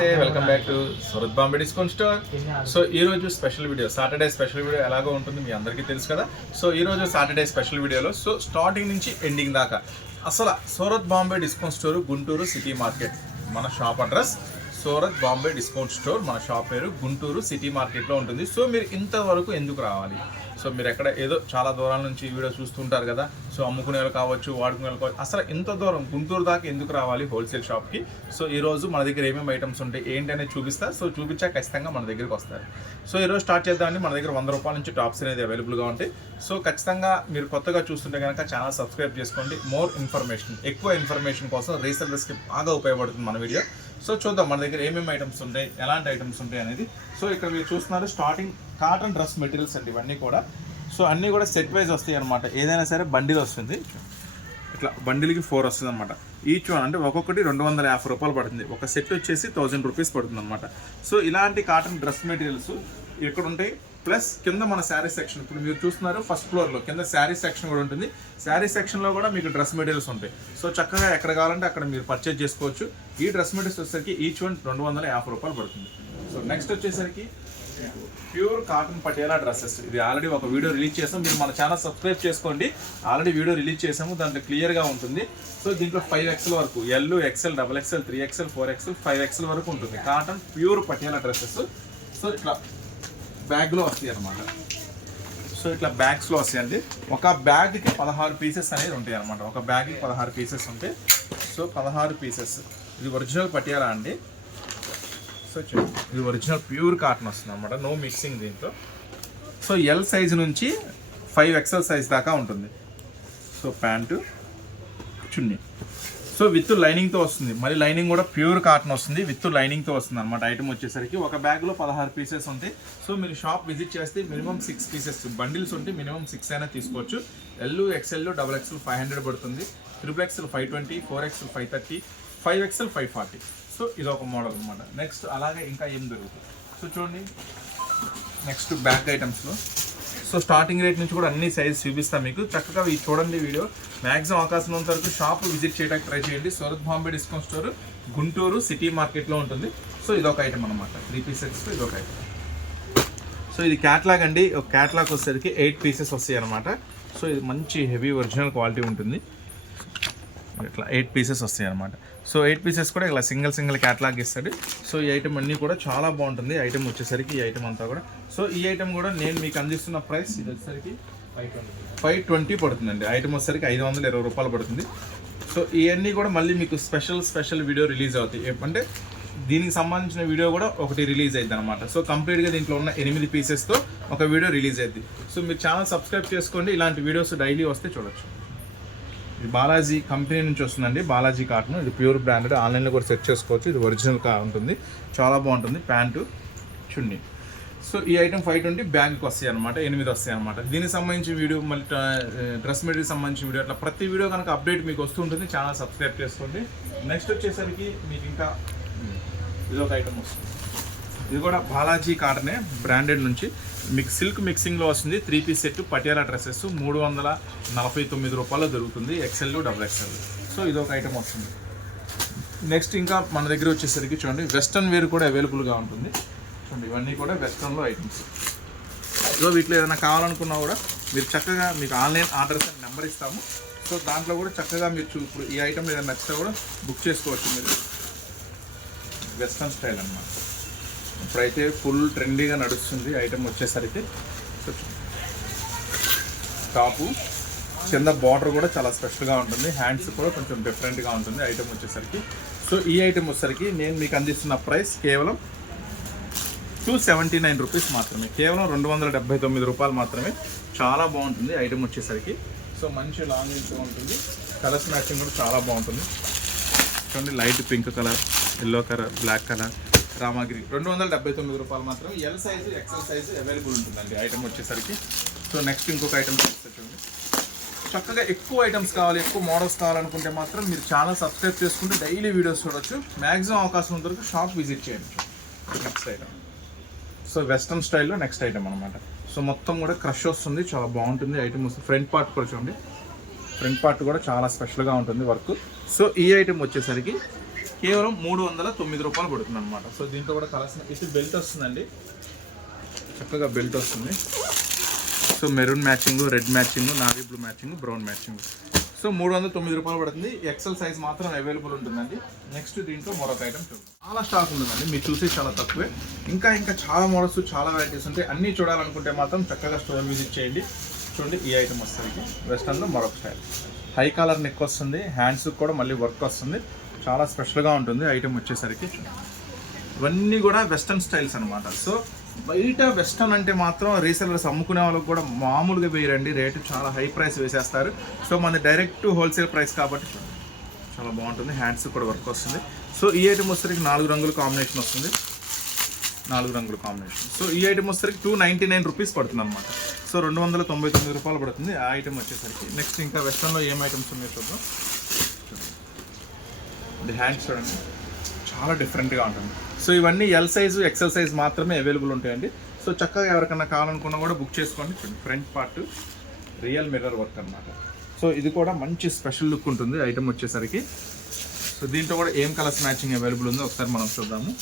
Welcome back to Surat Bombay discount store. So ఈ రోజు special video, Saturday special video ఎలాగో ఉంటుంది మీ అందరికీ తెలుసు కదా. సో ఈ రోజు సాటర్డే స్పెషల్ వీడియోలో సో స్టార్టింగ్ నుంచి ఎండింగ్ దాకా అసలు Surat Bombay discount store Guntur city market. మన shop address Surat Bombay discount store, మన షాప్ పేరు గుంటూరు సిటీ మార్కెట్లో ఉంటుంది. సో మీరు ఇంతవరకు ఎందుకు రావాలి? సో మీరు ఎక్కడ ఏదో చాలా దూరాల నుంచి ఈ వీడియో చూస్తుంటారు కదా. సో అమ్ముకునే వాళ్ళు కావచ్చు, వాడుకునే వాళ్ళు కావచ్చు, అసలు ఇంత దూరం గుంటూరు దాకా ఎందుకు రావాలి హోల్సేల్ షాప్కి? సో ఈరోజు మన దగ్గర ఏమేమి ఐటమ్స్ ఉంటాయి ఏంటి అనేది చూపిస్తా. సో చూపించా ఖచ్చితంగా మన దగ్గరికి వస్తారు. సో ఈరోజు స్టార్ట్ చేద్దామండి. మన దగ్గర 100 రూపాయల నుంచి టాప్స్ అనేది అవైలబుల్గా ఉంటాయి. సో ఖచ్చితంగా మీరు కొత్తగా చూస్తుంటే కనుక ఛానల్ సబ్స్క్రైబ్ చేసుకోండి. మోర్ ఇన్ఫర్మేషన్, ఎక్కువ ఇన్ఫర్మేషన్ కోసం రీసెల్లర్స్కి బాగా ఉపయోగపడుతుంది మన వీడియో. సో చూద్దాం మన దగ్గర ఏమేమి ఐటమ్స్ ఉంటాయి, ఎలాంటి ఐటమ్స్ ఉంటాయి అనేది. సో ఇక్కడ మీరు చూస్తున్నారు స్టార్టింగ్ కాటన్ డ్రెస్ మెటీరియల్స్ అండి ఇవన్నీ కూడా. సో అన్నీ కూడా సెట్ వైజ్ వస్తాయి అనమాట. ఏదైనా సరే బండిల్ వస్తుంది, ఇట్లా బండిల్కి 4 వస్తుంది అనమాట. ఈచ్ వన్ అంటే ఒక్కొక్కటి 250 రూపాయలు పడుతుంది. ఒక సెట్ వచ్చేసి 1000 రూపీస్ పడుతుంది అనమాట. సో ఇలాంటి కాటన్ డ్రెస్ మెటీరియల్స్ ఇక్కడ ఉంటాయి. ప్లస్ కింద మన శారీ సెక్షన్, ఇప్పుడు మీరు చూస్తున్నారు ఫస్ట్ ఫ్లోర్లో కింద శారీ సెక్షన్ కూడా ఉంటుంది. శారీ సెక్షన్లో కూడా మీకు డ్రెస్ మెటీరియల్స్ ఉంటాయి. సో చక్కగా ఎక్కడ కావాలంటే అక్కడ మీరు పర్చేజ్ చేసుకోవచ్చు. ఈ డ్రెస్ మెటీరియల్స్ వచ్చేసరికి ఈచ్ వన్ 250 రూపాయలు పడుతుంది. సో నెక్స్ట్ వచ్చేసరికి ప్యూర్ కాటన్ పటియాలా డ్రెస్సెస్. ఇది ఆల్రెడీ ఒక వీడియో రిలీజ్ చేసాం, మీరు మన ఛానల్ సబ్స్క్రైబ్ చేసుకోండి. ఆల్రెడీ వీడియో రిలీజ్ చేసాము, దాంట్లో క్లియర్గా ఉంటుంది. సో దీంట్లో 5XL వరకు, L, XL, XXL, 3XL, 4XL, 5XL వరకు ఉంటుంది. Cotton pure Patiala dresses. So ఇట్లా బ్యాగ్లో వస్తాయి అన్నమాట. సో ఇట్లా బ్యాగ్స్లో వస్తాయండి. ఒక బ్యాగ్కి 16 పీసెస్ అనేది ఉంటాయి అనమాట. ఒక బ్యాగ్కి 16 పీసెస్ ఉంటాయి. So 16 pieces. ఇది ఒరిజినల్ పటియాలా అండి. సో ఇది ఒరిజినల్ ప్యూర్ కాటన్ వస్తుంది అనమాట, నో మిక్సింగ్ దీంట్లో. సో ఎల్ సైజ్ నుంచి 5XL సైజ్ దాకా ఉంటుంది. సో ప్యాంటు, చున్నీ. సో విత్ లైనింగ్తో వస్తుంది. మళ్ళీ లైనింగ్ కూడా ప్యూర్ కాటన్ వస్తుంది, విత్ లైనింగ్తో వస్తుంది అనమాట. ఐటమ్ వచ్చేసరికి ఒక బ్యాగ్లో 16 పీసెస్ ఉంటాయి. సో మీరు షాప్ విజిట్ చేస్తే మినిమం 6 పీసెస్ బండిల్స్ ఉంటే మినిమం 6 అయినా తీసుకోవచ్చు. ఎల్, XL, XXL 500 పడుతుంది. XXL 520, 4XL 530, 5XL 540. సో ఇది ఒక మోడల్ అనమాట. నెక్స్ట్ అలాగే ఇంకా ఏం దొరుకుతుంది. సో చూడండి నెక్స్ట్ బ్యాగ్ ఐటమ్స్లో. సో స్టార్టింగ్ రేట్ నుంచి కూడా అన్ని సైజ్ చూపిస్తాను మీకు. చక్కగా ఈ చూడండి వీడియో. మ్యాక్సిమం అవకాశం ఉన్నంత వరకు షాప్ విజిట్ చేయడానికి ట్రై చేయండి. Surat Bombay discount store Guntur city మార్కెట్లో ఉంటుంది. సో ఇదొక ఐటమ్ అనమాట, 3 పీసెస్ ఇదొక ఐటమ్. సో ఇది క్యాట్లాగ్ అండి. ఒక క్యాట్లాగ్ వచ్చేసరికి 8 పీసెస్ వస్తాయి అనమాట. సో ఇది మంచి హెవీ ఒరిజినల్ క్వాలిటీ ఉంటుంది. ఇట్లా 8 పీసెస్ వస్తాయి అనమాట. సో 8 పీసెస్ కూడా ఇలా సింగిల్ క్యాట్లాగ్ ఇస్తాడు. సో ఈ ఐటమ్ అన్నీ కూడా చాలా బాగుంటుంది. ఐటమ్ వచ్చేసరికి ఈ ఐటమ్ అంతా కూడా. సో ఈ ఐటమ్ కూడా నేను మీకు అందిస్తున్న ప్రైస్ ఇది వచ్చేసరికి 520 పడుతుందండి. ఐటమ్ వచ్చేసరికి 520 రూపాయలు పడుతుంది. సో ఇవన్నీ కూడా మళ్ళీ మీకు స్పెషల్ వీడియో రిలీజ్ అవుతాయి. అంటే దీనికి సంబంధించిన వీడియో కూడా ఒకటి రిలీజ్ అవుతుంది అనమాట. సో కంప్లీట్గా దీంట్లో ఉన్న 8 పీసెస్తో ఒక వీడియో రిలీజ్ అవుతుంది. సో మీరు ఛానల్ సబ్స్క్రైబ్ చేసుకోండి, ఇలాంటి వీడియోస్ డైలీ వస్తే చూడొచ్చు. ఇది బాలాజీ కంపెనీ నుంచి వస్తుందండి, బాలాజీ కాటన్. ఇది ప్యూర్ బ్రాండెడ్, ఆన్లైన్లో కూడా సెర్చ్ చేసుకోవచ్చు. ఇది ఒరిజినల్ ఉంటుంది, చాలా బాగుంటుంది. ప్యాంటు, చున్నీ. సో ఈ ఐటమ్ 520 బ్యాగ్కి వస్తాయి అనమాట, 8 వస్తాయి అనమాట. దీనికి సంబంధించిన వీడియో, మళ్ళీ డ్రెస్ మెటీరియల్ సంబంధించిన వీడియో, అట్లా ప్రతి వీడియో కనుక అప్డేట్ మీకు వస్తుంటుంది. ఛానల్ సబ్స్క్రైబ్ చేసుకోండి. నెక్స్ట్ వచ్చేసరికి మీకు ఇంకా ఇదొక ఐటమ్ వస్తుంది. ఇది కూడా బాలాజీ కాటనే, బ్రాండెడ్ నుంచి. మీకు సిల్క్ మిక్సింగ్లో వస్తుంది. 3 పీస్ సెట్ పటియాలా డ్రెస్సెస్ 349 రూపాయలు దొరుకుతుంది. XL, XXL. సో ఇదొక ఐటమ్ వస్తుంది. నెక్స్ట్ ఇంకా మన దగ్గర వచ్చేసరికి చూడండి వెస్ట్రన్ వేర్ కూడా అవైలబుల్గా ఉంటుంది. చూడండి ఇవన్నీ కూడా వెస్ట్రన్లో ఐటమ్స్. సో వీటిలో ఏదైనా కావాలనుకున్నా కూడా మీరు చక్కగా మీకు ఆన్లైన్ ఆర్డర్స్ అని నెంబర్ ఇస్తాము. సో దాంట్లో కూడా చక్కగా మీరు ఇప్పుడు ఈ ఐటమ్ ఏదైనా నచ్చితే కూడా బుక్ చేసుకోవచ్చు మీరు. వెస్ట్రన్ స్టైల్ అన్నమాట. ఇప్పుడైతే ఫుల్ ట్రెండీగా నడుస్తుంది ఐటమ్ వచ్చేసరికి. టాపు కింద బార్డర్ కూడా చాలా స్పెషల్గా ఉంటుంది. హ్యాండ్స్ కూడా కొంచెం డిఫరెంట్గా ఉంటుంది ఐటమ్ వచ్చేసరికి. సో ఈ ఐటమ్ వచ్చేసరికి నేను మీకు అందిస్తున్న ప్రైస్ కేవలం 279 రూపీస్ మాత్రమే, కేవలం 279 రూపాయలు మాత్రమే. చాలా బాగుంటుంది ఐటమ్ వచ్చేసరికి. సో మంచి లాంగ్ గా ఉంటుంది. కలర్స్ మ్యాచింగ్ కూడా చాలా బాగుంటుంది. చూడండి light pink colour, yellow colour, black colour, Ramagiri. 279 రూపాయలు మాత్రమే. L size, XL size available ఉంటుందండి ఐటమ్ వచ్చేసరికి. సో నెక్స్ట్ ఇంకొక ఐటమ్ చూడండి. చక్కగా ఎక్కువ ఐటమ్స్ కావాలి, ఎక్కువ మోడల్స్ కావాలనుకుంటే మాత్రం మీరు ఛానల్ సబ్స్క్రైబ్ చేసుకుంటే డైలీ వీడియోస్ చూడొచ్చు. మ్యాక్సిమం అవకాశం ఉన్న వరకు షాప్ విజిట్ చేయండి. నెక్స్ట్ ఐటమ్ సో వెస్ట్రన్ స్టైల్లో నెక్స్ట్ ఐటమ్ అనమాట. సో మొత్తం కూడా క్రష్ వస్తుంది, చాలా బాగుంటుంది ఐటమ్ వస్తుంది. ఫ్రంట్ పార్ట్ కూడా చూడండి, ఫ్రంట్ పార్ట్ కూడా చాలా స్పెషల్గా ఉంటుంది వర్క్. సో ఈ ఐటమ్ వచ్చేసరికి కేవలం 309 రూపాయలు పడుతుంది అనమాట. సో దీంట్లో కూడా కలర్స్ ఇది బెల్ట్ వస్తుందండి, చక్కగా బెల్ట్ వస్తుంది. So maroon matching, red matching, navy blue matching, brown matching. So 309 రూపాయలు పడుతుంది. ఎక్సెల్ సైజ్ మాత్రం అవైలబుల్ ఉంటుందండి. నెక్స్ట్ దీంట్లో మరొక ఐటమ్ చాలా స్టాక్ ఉంటుందండి, మీరు చూసి చాలా తక్కువే. ఇంకా చాలా మోడల్స్, చాలా వెరైటీస్ ఉంటాయి. అన్నీ చూడాలనుకుంటే మాత్రం చక్కగా స్టోర్ విజిట్ చేయండి. చూడండి, ఈ ఐటమ్ వస్తుంది వెస్టర్న్లో మరొక స్టైల్. హై కాలర్ నెక్ వస్తుంది, హ్యాండ్స్ కూడా మళ్ళీ వర్క్ వస్తుంది, చాలా స్పెషల్గా ఉంటుంది ఐటమ్ వచ్చేసరికి. ఇవన్నీ కూడా వెస్టర్న్ స్టైల్స్ అనమాట. సో బయట వెస్టర్న్ అంటే మాత్రం రీసెలర్స్ అమ్ముకునే వాళ్ళకి కూడా మామూలుగా వేయరండి, రేటు చాలా హై ప్రైస్ వేసేస్తారు. సో మన డైరెక్ట్ హోల్సేల్ ప్రైస్ కాబట్టి చాలా బాగుంటుంది. హ్యాండ్స్ కూడా వర్క్ వస్తుంది. సో ఈ ఐటమ్ వచ్చేసరికి 4 రంగుల కాంబినేషన్ వస్తుంది, 4 రంగుల కాంబినేషన్. సో ఈ ఐటమ్ వచ్చేసరికి 299 రూపీస్ పడుతుంది అనమాట. సో 299 రూపాయలు పడుతుంది ఆ ఐటమ్ వచ్చేసరికి. నెక్స్ట్ ఇంకా వెస్టర్న్లో ఏం ఐటమ్స్ ఉన్నాయో చూద్దాం. ఇది హ్యాండ్స్ చూడండి, చాలా డిఫరెంట్గా ఉంటుంది. సో ఇవన్నీ ఎల్ సైజు, ఎక్సెల్ సైజ్ మాత్రమే అవైలబుల్ ఉంటాయండి. సో చక్కగా ఎవరికైనా కావాలనుకున్నా కూడా బుక్ చేసుకోండి. Front part real mirror work అనమాట. సో ఇది కూడా మంచి స్పెషల్ లుక్ ఉంటుంది ఐటమ్ వచ్చేసరికి. సో దీంట్లో కూడా ఏం కలర్స్ మ్యాచింగ్ అవైలబుల్ ఉందో ఒకసారి మనం చూద్దాము.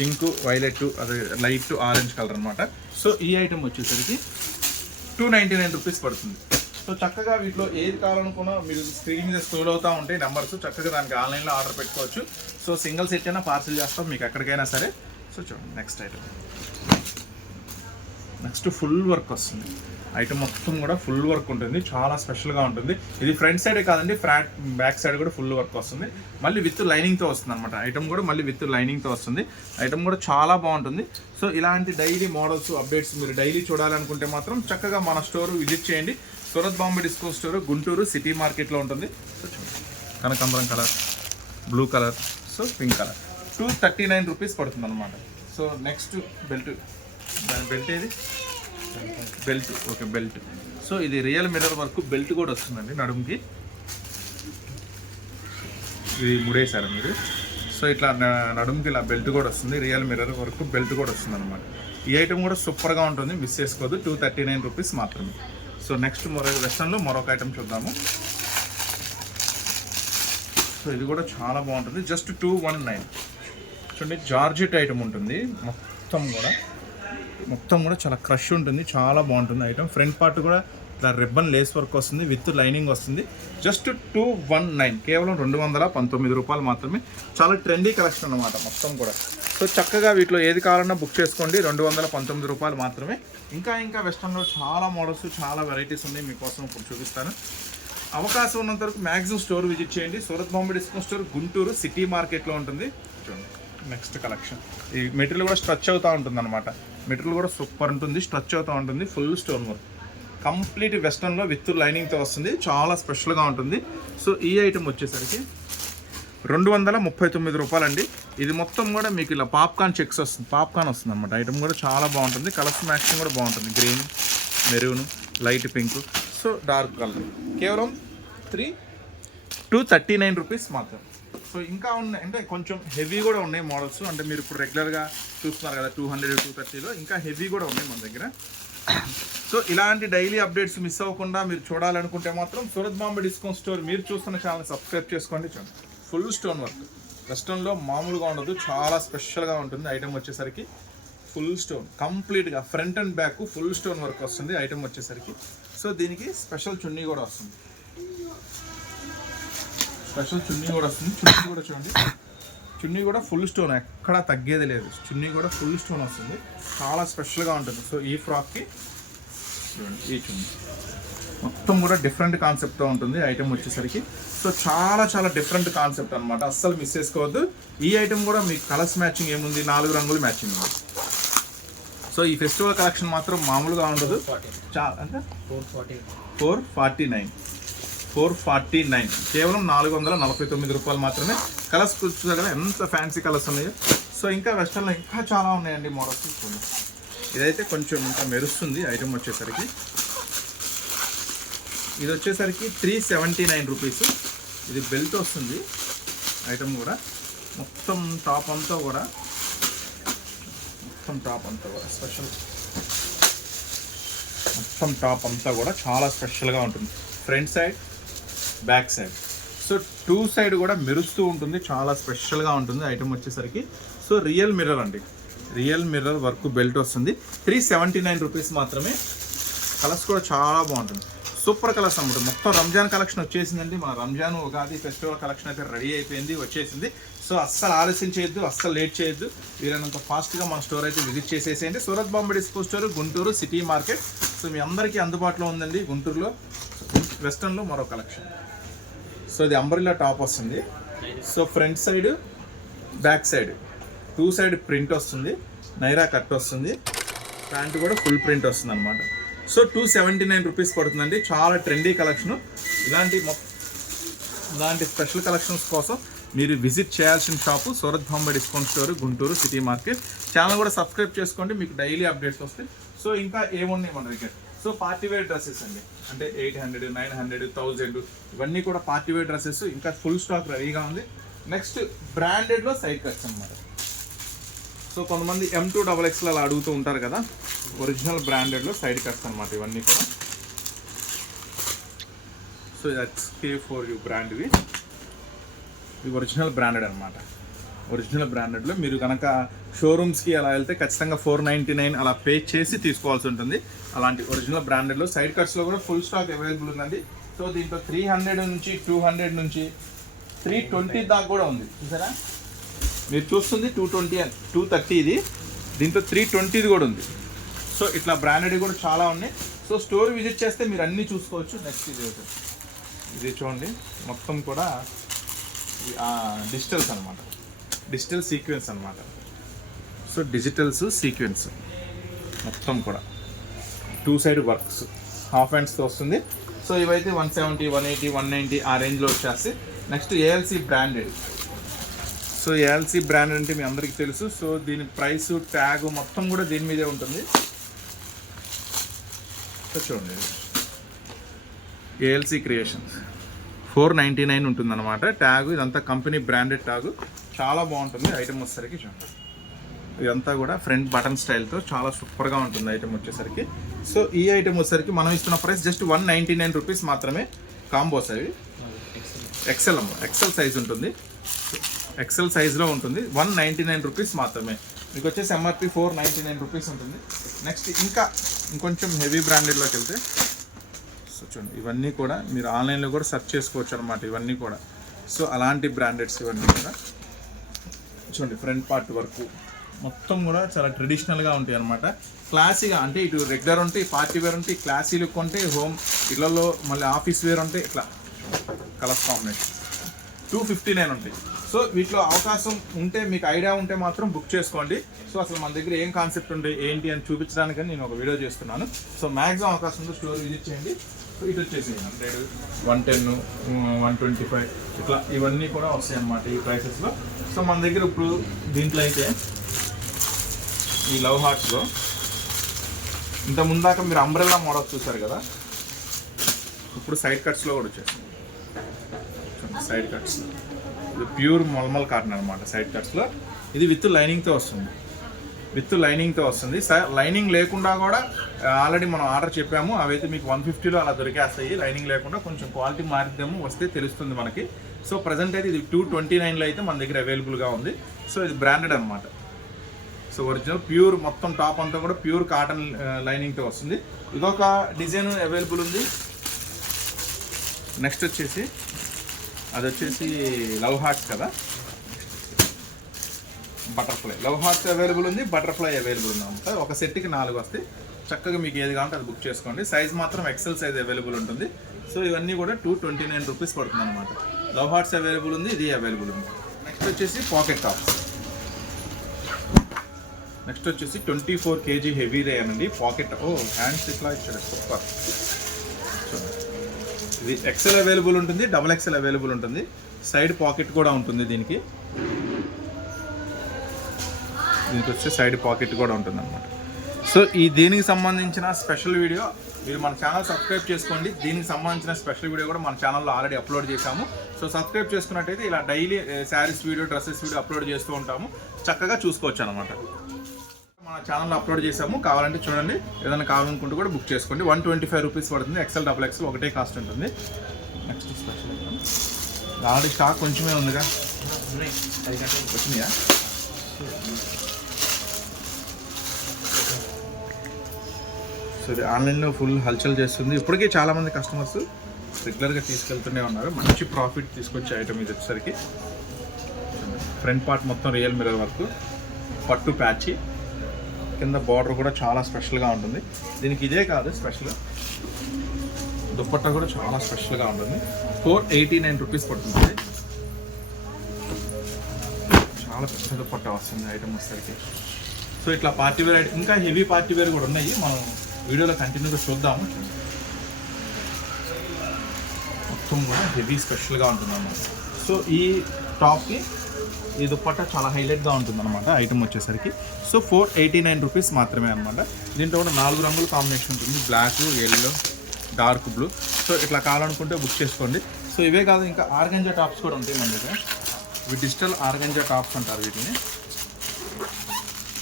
పింక్, వైలెట్, అది లైట్ ఆరెంజ్ కలర్ అనమాట. సో ఈ ఐటమ్ వచ్చేసరికి 299 రూపీస్ పడుతుంది. సో చక్కగా వీటిలో ఏది కావాలనుకున్నా మీరు స్క్రీన్ మీద స్క్రోల్ అవుతూ ఉంటాయి నెంబర్స్, చక్కగా దానికి ఆన్లైన్లో ఆర్డర్ పెట్టుకోవచ్చు. సో సింగిల్ సెట్ అయినా పార్సిల్ చేస్తాం మీకు ఎక్కడికైనా సరే. సో చూడండి next item. Next full work వస్తుంది ఐటమ్, మొత్తం కూడా ఫుల్ వర్క్ ఉంటుంది, చాలా స్పెషల్గా ఉంటుంది. ఇది ఫ్రంట్ సైడే కాదండి, బ్యాక్ సైడ్ కూడా ఫుల్ వర్క్ వస్తుంది, మళ్ళీ విత్ లైనింగ్తో వస్తుంది అనమాట. ఐటమ్ కూడా మళ్ళీ విత్ లైనింగ్తో వస్తుంది. ఐటమ్ కూడా చాలా బాగుంటుంది. సో ఇలాంటి డైలీ మోడల్స్, అప్డేట్స్ మీరు డైలీ చూడాలనుకుంటే మాత్రం చక్కగా మన స్టోర్ విజిట్ చేయండి. Surat Bombay discount store Guntur city మార్కెట్లో ఉంటుంది. సో చూడండి, కనకాంబరం colour, blue colour, so pink colour. 239 rupees పడుతుంది అనమాట. సో నెక్స్ట్ బెల్ట్, దాని బెల్ట్ ఏది, బెల్ట్, ఓకే బెల్ట్. సో ఇది రియల్ మిర్రర్ వర్క్ బెల్ట్ కూడా వస్తుందండి నడుముకి, ఇది ముడేశారు మీరు. సో ఇట్లా నడుముకి ఇలా బెల్ట్ కూడా వస్తుంది, రియల్ మిర్రర్ వర్క్ బెల్ట్ కూడా వస్తుంది అనమాట. ఈ ఐటమ్ కూడా సూపర్గా ఉంటుంది, మిస్ చేసుకోవద్దు. 239 రూపీస్ మాత్రమే. సో నెక్స్ట్ వెస్టర్న్లో మరొక ఐటమ్ చూద్దాము. సో ఇది కూడా చాలా బాగుంటుంది, జస్ట్ 219. చూడండి, జార్జెట్ ఐటమ్ ఉంటుంది, మొత్తం కూడా చాలా క్రష్ ఉంటుంది, చాలా బాగుంటుంది ఐటమ్. ఫ్రంట్ పార్ట్ కూడా ఇట్లా రిబ్బన్ లేస్ వర్క్ వస్తుంది, విత్ లైనింగ్ వస్తుంది. జస్ట్ 219, కేవలం 219 రూపాయలు మాత్రమే. చాలా ట్రెండీ కలెక్షన్ అనమాట మొత్తం కూడా. సో చక్కగా వీటిలో ఏది కావాలన్నా బుక్ చేసుకోండి, 219 రూపాయలు మాత్రమే. ఇంకా వెస్టర్న్లో చాలా మోడల్స్, చాలా వెరైటీస్ ఉన్నాయి, మీకోసం ఇప్పుడు చూపిస్తాను. అవకాశం ఉన్నంత వరకు మ్యాక్సిమం స్టోర్ విజిట్ చేయండి. Surat Bombay discount store Guntur city మార్కెట్లో ఉంటుంది. చూడండి నెక్స్ట్ కలెక్షన్. ఈ మెటీరియల్ కూడా స్ట్రెచ్ అవుతూ ఉంటుంది అనమాట, మెటీరియల్ కూడా సూపర్ ఉంటుంది, స్ట్రెచ్ అవుతూ ఉంటుంది, ఫుల్ స్టోన్ వర్క్, కంప్లీట్ వెస్టర్న్లో విత్ లైనింగ్తో వస్తుంది, చాలా స్పెషల్గా ఉంటుంది. సో ఈ ఐటమ్ వచ్చేసరికి 239 రూపాయలండి. ఇది మొత్తం కూడా మీకు ఇలా పాప్కార్న్ చెక్స్ వస్తుంది, పాప్కార్న్ వస్తుంది అనమాట. ఐటమ్ కూడా చాలా బాగుంటుంది, కలర్స్ మ్యాచింగ్ కూడా బాగుంటుంది, green, maroon, light pink, so dark colour. కేవలం 239 రూపీస్ మాత్రం. సో ఇంకా ఉన్నాయి, అంటే కొంచెం హెవీ కూడా ఉన్నాయి మోడల్స్, అంటే మీరు ఇప్పుడు రెగ్యులర్గా చూస్తున్నారు కదా 200, 230లో, ఇంకా హెవీ కూడా ఉన్నాయి మన దగ్గర. సో ఇలాంటి డైలీ అప్డేట్స్ మిస్ అవ్వకుండా మీరు చూడాలనుకుంటే మాత్రం సూరత్ బాంబే డిస్కౌంట్ స్టోర్ మీరు చూస్తున్న ఛానల్ సబ్స్క్రైబ్ చేసుకోండి. చూడండి ఫుల్ స్టోన్ వర్క్, వెస్టర్న్లో మామూలుగా ఉండదు, చాలా స్పెషల్గా ఉంటుంది. ఐటమ్ వచ్చేసరికి ఫుల్ స్టోన్, కంప్లీట్గా front and back full stone work వస్తుంది ఐటమ్ వచ్చేసరికి. సో దీనికి స్పెషల్ చున్నీ కూడా వస్తుంది, చున్నీ కూడా చూడండి, చున్నీ కూడా ఫుల్ స్టోన్, ఎక్కడా తగ్గేది లేదు, చున్నీ కూడా ఫుల్ స్టోన్ వస్తుంది, చాలా స్పెషల్గా ఉంటుంది. సో ఈ ఫ్రాక్కి చూడండి, ఈ చున్నీ మొత్తం కూడా డిఫరెంట్ కాన్సెప్ట్తో ఉంటుంది ఐటమ్ వచ్చేసరికి. సో చాలా డిఫరెంట్ కాన్సెప్ట్ అనమాట, అస్సలు మిస్ చేసుకోవద్దు. ఈ ఐటమ్ కూడా మీకు కలర్స్ మ్యాచింగ్ ఏముంది, 4 రంగులు మ్యాచింగ్ ఉంది. సో ఈ ఫెస్టివల్ కలెక్షన్ మాత్రం మామూలుగా ఉండదు, చాలా అంటే 449, కేవలం 449 రూపాయలు మాత్రమే. కలర్స్ చూసారు కదా ఎంత ఫ్యాన్సీ కలర్స్ ఉన్నాయో. సో ఇంకా వెస్టర్న్లో ఇంకా చాలా ఉన్నాయండి మోడల్స్. ఇదైతే కొంచెం ఇంకా మెరుస్తుంది ఐటమ్ వచ్చేసరికి. ఇది వచ్చేసరికి 379 రూపీస్. ఇది బెల్ట్ వస్తుంది ఐటమ్ కూడా, మొత్తం టాప్ అంతా కూడా స్పెషల్, మొత్తం టాప్ అంతా కూడా చాలా స్పెషల్గా ఉంటుంది, front side, back side. So 2 side కూడా మెరుస్తూ ఉంటుంది, చాలా స్పెషల్గా ఉంటుంది ఐటమ్ వచ్చేసరికి. సో రియల్ మిర్రర్ అండి, రియల్ మిర్రర్ వర్క్ బెల్ట్ వస్తుంది. 379 రూపీస్ మాత్రమే. కలర్స్ కూడా చాలా బాగుంటుంది, సూపర్ కలర్స్ అన్నమాట. మొత్తం రంజాన్ కలెక్షన్ వచ్చేసిందండి. మన రంజాన్ ఉగాది ఫెస్టివల్ కలెక్షన్ అయితే రెడీ అయిపోయింది, వచ్చేసింది. సో అస్సలు ఆలస్యం చేయొద్దు, అస్సలు లేట్ చేయొద్దు. వీరైనంత ఫాస్ట్గా మన స్టోర్ అయితే విజిట్ చేసేసేయండి. Surat Bombay disco store, Guntur city market. So మీ అందరికీ అందుబాటులో ఉందండి గుంటూరులో. వెస్టర్న్లో మరో కలెక్షన్. సో ఇది అంబ్రెల్లా టాప్ వస్తుంది. So front side back side 2 side print వస్తుంది, నైరా కట్ వస్తుంది, ప్యాంట్ కూడా ఫుల్ ప్రింట్ వస్తుంది అనమాట. సో 279 రూపీస్ పడుతుందండి. చాలా ట్రెండీ కలెక్షను. ఇలాంటి స్పెషల్ కలెక్షన్స్ కోసం మీరు విజిట్ చేయాల్సిన shop Surat Bombay discount store, Guntur city market. Channel కూడా సబ్స్క్రైబ్ చేసుకోండి, మీకు డైలీ అప్డేట్స్ వస్తాయి. సో ఇంకా ఏమున్నాయి మన దగ్గర? సో పార్టీ వేర్ డ్రెస్సెస్ అండి, అంటే 800, 900, 1000 ఇవన్నీ కూడా పార్టీ వేర్ డ్రెస్సెస్. ఇంకా ఫుల్ స్టాక్ రెడీగా ఉంది. నెక్స్ట్ బ్రాండెడ్లో సైడ్ కట్స్ అనమాట. సో కొంతమంది M2XXL అలా అడుగుతూ ఉంటారు కదా, ఒరిజినల్ బ్రాండెడ్లో సైడ్ కట్స్ అనమాట ఇవన్నీ కూడా. సో K4U బ్రాండ్ ఇవి ఒరిజినల్ బ్రాండెడ్ అనమాట. ఒరిజినల్ బ్రాండెడ్లో మీరు కనుక షోరూమ్స్కి అలా వెళ్తే ఖచ్చితంగా 499 అలా పే చేసి తీసుకోవాల్సి ఉంటుంది. అలాంటి ఒరిజినల్ బ్రాండెడ్లో సైడ్ కట్స్లో కూడా ఫుల్ స్టాక్ అవైలబుల్ ఉందండి. సో దీంట్లో 300 నుంచి 200 నుంచి 320 దాకా కూడా ఉంది. చూసారా, మీరు చూస్తుంది 220 అని 230 ఇది, దీంట్లో 320 కూడా ఉంది. సో ఇట్లా బ్రాండెడ్ కూడా చాలా ఉన్నాయి. సో స్టోర్ విజిట్ చేస్తే మీరు అన్నీ చూసుకోవచ్చు. నెక్స్ట్ ఇది చూడండి, మొత్తం కూడా డిజిటల్స్ అనమాట, డిజిటల్ సీక్వెన్స్ అనమాట. సో డిజిటల్స్ సీక్వెన్స్ మొత్తం కూడా 2 సైడ్ వర్క్స్ హాఫ్ హ్యాండ్స్తో వస్తుంది. సో ఇవైతే 170, 180, 190 ఆ రేంజ్లో వచ్చేస్తాయి. Next ALC branded. So ALC brand అంటే మీ అందరికీ తెలుసు. సో దీని ప్రైస్ ట్యాగ్ మొత్తం కూడా దీని మీదే ఉంటుంది. సో చూడండి, ALC క్రియేషన్స్ 499 ఉంటుందన్నమాట ట్యాగ్. ఇదంతా కంపెనీ బ్రాండెడ్ ట్యాగ్, చాలా బాగుంటుంది ఐటమ్ వచ్చేసరికి. చూడండి, ఇదంతా కూడా ఫ్రంట్ బటన్ స్టైల్తో చాలా సూపర్గా ఉంటుంది ఐటమ్ వచ్చేసరికి. సో ఈ ఐటమ్ వచ్చేసరికి మనం ఇస్తున్న ప్రైస్ జస్ట్ 199 రూపీస్ మాత్రమే. కాంబోస్ అవి ఎక్సెల్ సైజ్ ఉంటుంది, ఎక్సెల్ సైజ్లో ఉంటుంది. 199 రూపీస్ మాత్రమే. మీకు వచ్చేసి MRP 499 రూపీస్ ఉంటుంది. నెక్స్ట్ ఇంకొంచెం హెవీ బ్రాండెడ్లోకి వెళ్తే సో చూడండి, ఇవన్నీ కూడా మీరు ఆన్లైన్లో కూడా సెర్చ్ చేసుకోవచ్చు అనమాట ఇవన్నీ కూడా. సో అలాంటి బ్రాండెడ్స్ ఇవన్నీ కూడా చూడండి. ఫ్రంట్ పార్ట్ వరకు మొత్తం కూడా చాలా ట్రెడిషనల్గా ఉంటాయి అనమాట. క్లాసీగా అంటే ఇటు రెగ్యులర్ ఉంటాయి, పార్టీ వేర్ ఉంటాయి, క్లాసీ లుక్ ఉంటాయి, హోమ్ ఇళ్లలో మళ్ళీ ఆఫీస్ వేర్ ఉంటాయి. ఇట్లా కలర్ కాంబినేషన్ 259 ఉంటాయి. సో వీటిలో అవకాశం ఉంటే మీకు ఐడియా ఉంటే మాత్రం బుక్ చేసుకోండి. సో అసలు మన దగ్గర ఏం కాన్సెప్ట్ ఉంటే ఏంటి అని చూపించడానికి నేను ఒక వీడియో చేస్తున్నాను. సో మ్యాక్సిమం అవకాశం ఉంటే స్టోర్ విజిట్ చేయండి. సో ఇటు వచ్చేసి 100, 110, 125 ఇట్లా ఇవన్నీ కూడా వస్తాయి అన్నమాట ఈ ప్రైసెస్లో. సో మన దగ్గర ఇప్పుడు దీంట్లో అయితే ఈ లవ్ హార్ట్స్లో ఇంత ముందాక మీరు అంబ్రెల్లా మోడల్స్ చూసారు కదా, ఇప్పుడు సైడ్ కట్స్లో కూడా వచ్చేస్తుంది. సైడ్ కట్స్ ఇది ప్యూర్ మల్మల్ కాటన్ అనమాట. సైడ్ కట్స్లో ఇది విత్ లైనింగ్తో వస్తుంది, లైనింగ్ లేకుండా కూడా ఆల్రెడీ మనం ఆర్డర్ చెప్పాము. అవైతే మీకు 150లో అలా దొరికేస్తాయి. లైనింగ్ లేకుండా కొంచెం క్వాలిటీ మారిద్దాము వస్తే తెలుస్తుంది మనకి. సో ప్రజెంట్ అయితే ఇది 229లో అయితే మన దగ్గర అవైలబుల్గా ఉంది. సో ఇది బ్రాండెడ్ అనమాట. సో ఒరిజినల్ ప్యూర్ మొత్తం టాప్ అంతా కూడా ప్యూర్ కాటన్ లైనింగ్తో వస్తుంది. ఇదొక డిజైన్ అవైలబుల్ ఉంది. నెక్స్ట్ వచ్చేసి అది వచ్చేసి లవ్ హార్ట్స్ కదా, బటర్ఫ్లై. లవ్ హార్ట్స్ అవైలబుల్ ఉంది, బటర్ఫ్లై అవైలబుల్ ఉంది అంతా. ఒక సెట్కి 4 వస్తాయి. చక్కగా మీకు ఏది కావాలంటే అది బుక్ చేసుకోండి. సైజ్ మాత్రం ఎక్సెల్ సైజ్ అవైలబుల్ ఉంటుంది. సో ఇవన్నీ కూడా 229 రూపీస్ పడుతుంది అనమాట. లవ్ హార్ట్స్ అవైలబుల్ ఉంది, ఇది అవైలబుల్ ఉంది. నెక్స్ట్ వచ్చేసి పాకెట్ టాప్స్. నెక్స్ట్ వచ్చేసి 24 kg హెవీ రేయన్ అండి. పాకెట్ హ్యాండ్స్ ఇట్లా ఇచ్చాడు, సూపర్. ఇది ఎక్సెల్ అవైలబుల్ ఉంటుంది, XXL అవైలబుల్ ఉంటుంది. సైడ్ పాకెట్ కూడా ఉంటుంది దీనికి వచ్చే సైడ్ పాకెట్ కూడా ఉంటుంది అనమాట. సో దీనికి సంబంధించిన స్పెషల్ వీడియో మీరు మన ఛానల్ సబ్స్క్రైబ్ చేసుకోండి. దీనికి సంబంధించిన స్పెషల్ వీడియో కూడా మన ఛానల్లో ఆల్రెడీ అప్లోడ్ చేశాము. సో సబ్స్క్రైబ్ చేసుకున్నట్టయితే ఇలా daily saris video, dresses video upload చేస్తూ ఉంటాము. చక్కగా చూసుకోవచ్చు అనమాట. మన ఛానల్లో అప్లోడ్ చేసాము, కావాలంటే చూడండి. ఏదైనా కావాలనుకుంటూ కూడా బుక్ చేసుకోండి. 125 రూపీస్ పడుతుంది. XL XXL ఒకటే కాస్ట్ ఉంటుంది. నెక్స్ట్ స్పెషల్ ఆల్రెడీ స్టాక్ కొంచెమే ఉందిగా, వచ్చినాయా? సో ఇది ఆన్లైన్లో ఫుల్ హల్చల్ చేస్తుంది. ఇప్పటికే చాలామంది కస్టమర్స్ రెగ్యులర్గా తీసుకెళ్తూనే ఉన్నారు. మంచి ప్రాఫిట్ తీసుకొచ్చే ఐటమ్ ఇది వచ్చేసరికి. ఫ్రంట్ పార్ట్ మొత్తం రియల్ మిర్రర్ వర్క్, పట్టు ప్యాచి, కింద బార్డర్ కూడా చాలా స్పెషల్గా ఉంటుంది. దీనికి ఇదే కాదు స్పెషల్, దుప్పట్టా కూడా చాలా స్పెషల్గా ఉంటుంది. 489 రూపీస్ పడుతుంది. చాలా పెద్ద దుప్పట్టా వస్తుంది ఐటమ్ వచ్చేసరికి. సో ఇట్లా పార్టీ వేర్ ఐటమ్, ఇంకా హెవీ పార్టీ వేర్ కూడా ఉన్నాయి, మనం వీడియోలో కంటిన్యూగా చూద్దాము. మొత్తం కూడా హెవీ స్పెషల్గా ఉంటుంది అన్నమాట. సో ఈ టాప్కి ఈ దుప్పట్టా చాలా హైలైట్గా ఉంటుంది అనమాట ఐటమ్ వచ్చేసరికి. సో 489 రూపీస్ మాత్రమే అనమాట. దీంట్లో కూడా 4 రంగుల కాంబినేషన్ ఉంటుంది, black, yellow, dark blue. So ఇట్లా కావాలనుకుంటే బుక్ చేసుకోండి. సో ఇవే కాదు, ఇంకా ఆర్గంజా టాప్స్ కూడా ఉంటాయి మన దగ్గర. ఇవి డిజిటల్ ఆర్గంజా టాప్స్ అంటారు వీటిని.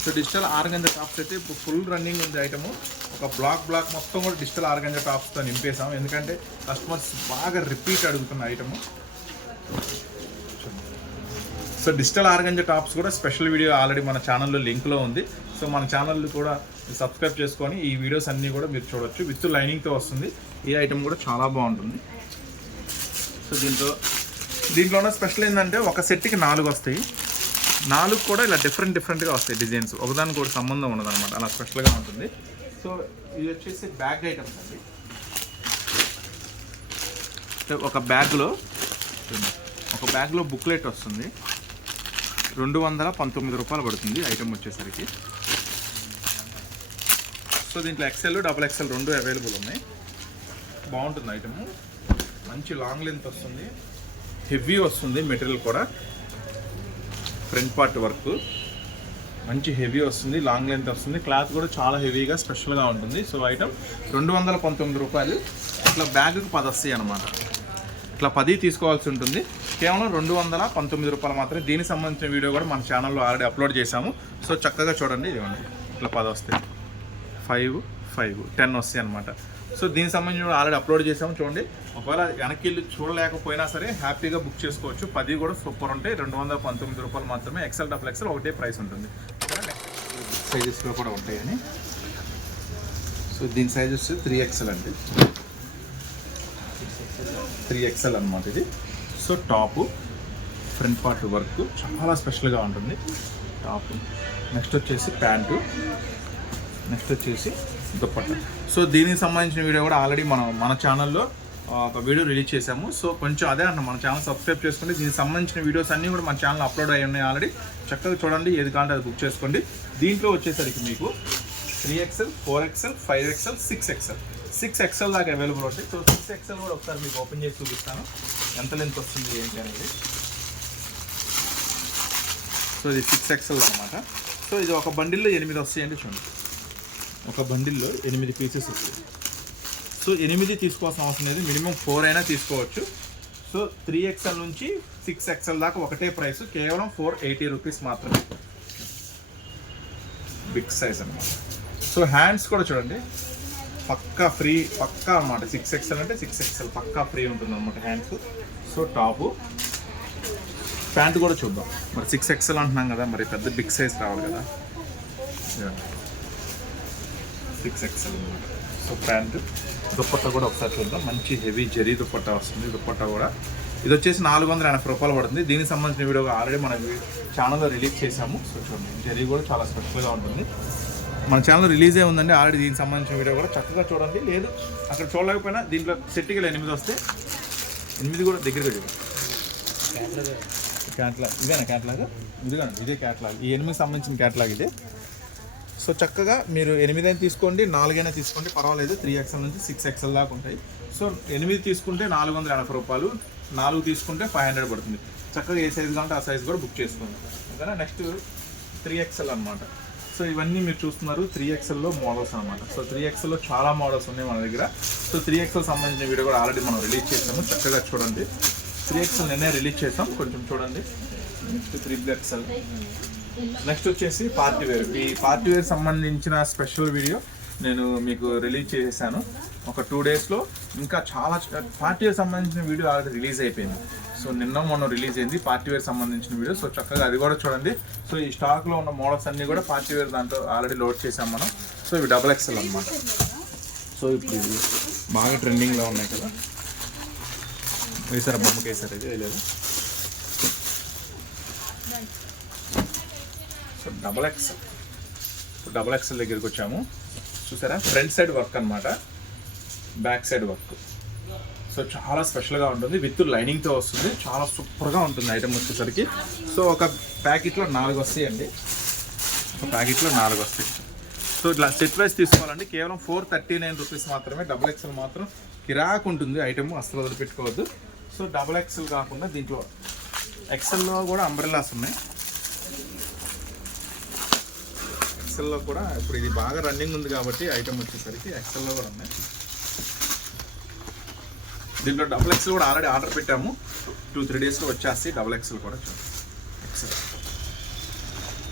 సో డిజిటల్ ఆర్గంజా టాప్స్ అయితే ఇప్పుడు ఫుల్ రన్నింగ్ ఉంది ఐటము. ఒక బ్లాక్ మొత్తం కూడా డిజిటల్ ఆర్గంజా టాప్స్తో నింపేసాం, ఎందుకంటే కస్టమర్స్ బాగా రిపీట్ అడుగుతున్న item. So digital organza tops కూడా స్పెషల్ వీడియో ఆల్రెడీ మన ఛానల్లో లింక్లో ఉంది. సో మన ఛానల్ కూడా సబ్స్క్రైబ్ చేసుకొని ఈ వీడియోస్ అన్నీ కూడా మీరు చూడొచ్చు. విత్ లైనింగ్తో వస్తుంది. ఈ ఐటమ్ కూడా చాలా బాగుంటుంది. సో దీంట్లో ఉన్న స్పెషల్ ఏంటంటే ఒక సెట్కి 4 వస్తాయి. 4 కూడా ఇలా డిఫరెంట్గా వస్తాయి డిజైన్స్, ఒకదానికి కూడా సంబంధం ఉండదు అనమాట, అలా స్పెషల్గా ఉంటుంది. సో ఇది వచ్చేసి బ్యాగ్ ఐటమ్స్ అండి. ఒక బ్యాగ్లో బుక్లెట్ వస్తుంది. 219 రూపాయలు పడుతుంది ఐటమ్ వచ్చేసరికి. సో దీంట్లో XL, XXL 2 అవైలబుల్ ఉన్నాయి. బాగుంటుంది ఐటమ్, మంచి లాంగ్ లెంత్ వస్తుంది, హెవీ వస్తుంది మెటీరియల్ కూడా. ఫ్రంట్ పార్ట్ వర్క్ మంచి హెవీ వస్తుంది, లాంగ్ లెంత్ వస్తుంది, క్లాత్ కూడా చాలా హెవీగా స్పెషల్గా ఉంటుంది. సో ఐటమ్ 219 రూపాయలు. ఇట్లా బ్యాగ్కి 10 వస్తాయి అనమాట. ఇట్లా 10 తీసుకోవాల్సి ఉంటుంది. కేవలం 219 రూపాయలు మాత్రమే. దీనికి సంబంధించిన వీడియో కూడా మన ఛానల్లో ఆల్రెడీ అప్లోడ్ చేశాము. సో చక్కగా చూడండి, ఇవ్వండి ఇట్లా 10 వస్తాయి, 5, 10 వస్తాయి అనమాట. సో దీనికి సంబంధించిన ఆల్రెడీ అప్లోడ్ చేసాము, చూడండి. ఒకవేళ వెనక్కి వెళ్ళి చూడలేకపోయినా సరే హ్యాపీగా బుక్ చేసుకోవచ్చు. 10 కూడా సూపర్ ఉంటాయి. 219 రూపాయలు మాత్రమే. XL, XXL ఒకటే ప్రైస్ ఉంటుంది. సైజెస్లో కూడా ఉంటాయని. సో దీని సైజ్ వచ్చి 3XL అండి, 3XL అనమాట ఇది. So top, front part work చాలా స్పెషల్గా ఉంటుంది టాప్. నెక్స్ట్ వచ్చేసి ప్యాంటు, నెక్స్ట్ వచ్చేసి దుప్పట్టా. సో దీనికి సంబంధించిన వీడియో కూడా ఆల్రెడీ మన ఛానల్లో ఒక వీడియో రిలీజ్ చేసాము. సో కొంచెం అదే అన్న, మన ఛానల్ సబ్స్క్రైబ్ చేసుకోండి. దీనికి సంబంధించిన వీడియోస్ అన్నీ కూడా మన ఛానల్ అప్లోడ్ అయ్యి ఉన్నాయి ఆల్రెడీ. చక్కగా చూడండి, ఏది కావాలంటే అది బుక్ చేసుకోండి. దీంట్లో వచ్చేసరికి మీకు 3XL, 4XL, 5XL, 6XL దాకా అవైలబుల్ ఉంటాయి. సో 6XL కూడా ఒకసారి మీకు ఓపెన్ చేసి చూపిస్తాను, ఎంత లెంత్ వస్తుంది ఏంటి అనేది. సో ఇది 6XL అనమాట. సో ఇది ఒక బండిల్లో 8 వస్తాయండి, చూడండి. ఒక బండిల్లో 8 పీసెస్ వస్తాయి. సో 8 తీసుకోవాల్సిన అవసరం లేదు, మినిమం 4 అయినా తీసుకోవచ్చు. సో 3XL నుంచి 6XL దాకా ఒకటే ప్రైస్, కేవలం 480 రూపీస్ మాత్రమే. బిగ్ సైజ్ అనమాట. సో హ్యాండ్స్ కూడా చూడండి, పక్కా ఫ్రీ, పక్కా అనమాట. 6XL అంటే 6XL పక్కా ఫ్రీ ఉంటుంది అనమాట హ్యాండ్స్. సో టాపు, ప్యాంట్ కూడా చూద్దాం. మరి 6XL అంటున్నాం కదా, మరి పెద్ద బిగ్ సైజ్ రావాలి కదా. 6XL అనమాట. సో ప్యాంట్, దుప్పట్టా కూడా ఒకసారి చూద్దాం. మంచి హెవీ జరీ దుప్పట్టా వస్తుంది. దుప్పట్టా కూడా ఇది వచ్చేసి 480 రూపాయలు పడుతుంది. దీనికి సంబంధించిన వీడియో ఆల్రెడీ మన ఛానల్లో రిలీజ్ చేసాము. సో చూడండి, జరీ కూడా చాలా స్పెషల్గా ఉంటుంది. మన ఛానల్ రిలీజ్ అయి ఉందండి ఆల్రెడీ. దీనికి సంబంధించిన వీడియో కూడా చక్కగా చూడండి. లేదు అక్కడ చూడలేకపోయినా దీంట్లో సెట్కి 8 వస్తే 8 కూడా దగ్గరగా చూడండి. క్యాట్లాగ్ ఇదేనా? క్యాట్లాగ్ ఇదిగోండి, ఇదే క్యాట్లాగ్. ఈ 8 సంబంధించిన క్యాట్లాగ్ ఇదే. సో చక్కగా మీరు 8 అయినా తీసుకోండి, 4 అయినా తీసుకోండి, పర్వాలేదు. 3XL నుంచి 6XL దాకా ఉంటాయి. సో 8 తీసుకుంటే 480 రూపాయలు, 4 తీసుకుంటే 500 పడుతుంది. చక్కగా ఏ సైజు కావాలంటే ఆ సైజు కూడా బుక్ చేసుకోండి. ఓకేనా? నెక్స్ట్ 3XL అనమాట. సో ఇవన్నీ మీరు చూస్తున్నారు 3XLలో మోడల్స్ అనమాట. సో 3XLలో చాలా మోడల్స్ ఉన్నాయి మన దగ్గర. సో 3XL సంబంధించిన వీడియో కూడా ఆల్రెడీ మనం రిలీజ్ చేసాము, చక్కగా చూడండి. 3XL నిన్నే రిలీజ్ చేసాం, కొంచెం చూడండి. Next 3XL. నెక్స్ట్ వచ్చేసి పార్టీ వేర్. ఈ పార్టీ వేర్ సంబంధించిన స్పెషల్ వీడియో నేను మీకు రిలీజ్ చేసేసాను ఒక 2 డేస్లో. ఇంకా చాలా పార్టీ వేర్ సంబంధించిన వీడియో ఆల్రెడీ రిలీజ్ అయిపోయింది. సో సో నిన్న మొన్న రిలీజ్ అయింది పార్టీ వేర్ సంబంధించిన వీడియో. సో చక్కగా అది కూడా చూడండి. సో ఈ స్టాక్లో ఉన్న మోడల్స్ అన్నీ కూడా పార్టీ వేర్ దాంట్లో ఆల్రెడీ లోడ్ చేసాం మనం. సో ఇవి XXL అనమాట. సో ఇప్పుడు ఇవి బాగా ట్రెండింగ్లో ఉన్నాయి కదా, వేసారా బొమ్మకి వేసారు, ఇది వేయలేదు. సో XXL దగ్గరికి వచ్చాము. చూసారా, ఫ్రంట్ సైడ్ వర్క్ అనమాట, బ్యాక్ సైడ్ వర్క్. సో చాలా స్పెషల్గా ఉంటుంది, విత్ లైనింగ్తో వస్తుంది, చాలా సూపర్గా ఉంటుంది ఐటమ్ వచ్చేసరికి. సో ఒక ప్యాకెట్లో 4 వస్తాయండి, ఒక ప్యాకెట్లో 4 వస్తాయి. సో ఇట్లా సెట్ వైజ్ తీసుకోవాలండి, కేవలం 439 రూపీస్ మాత్రమే. XXL మాత్రం కిరాకు ఉంటుంది ఐటమ్, అసలు వదిలిపెట్టుకోవద్దు. సో XXL కాకుండా దీంట్లో XLలో కూడా అంబ్రెల్లాస్ ఉన్నాయి. XLలో కూడా ఇప్పుడు ఇది బాగా రన్నింగ్ ఉంది కాబట్టి ఐటమ్ వచ్చేసరికి XLలో కూడా ఉన్నాయి. దీంట్లో XXL కూడా ఆల్రెడీ ఆర్డర్ పెట్టాము, 2-3 డేస్లో వచ్చేసి XXL కూడా XL.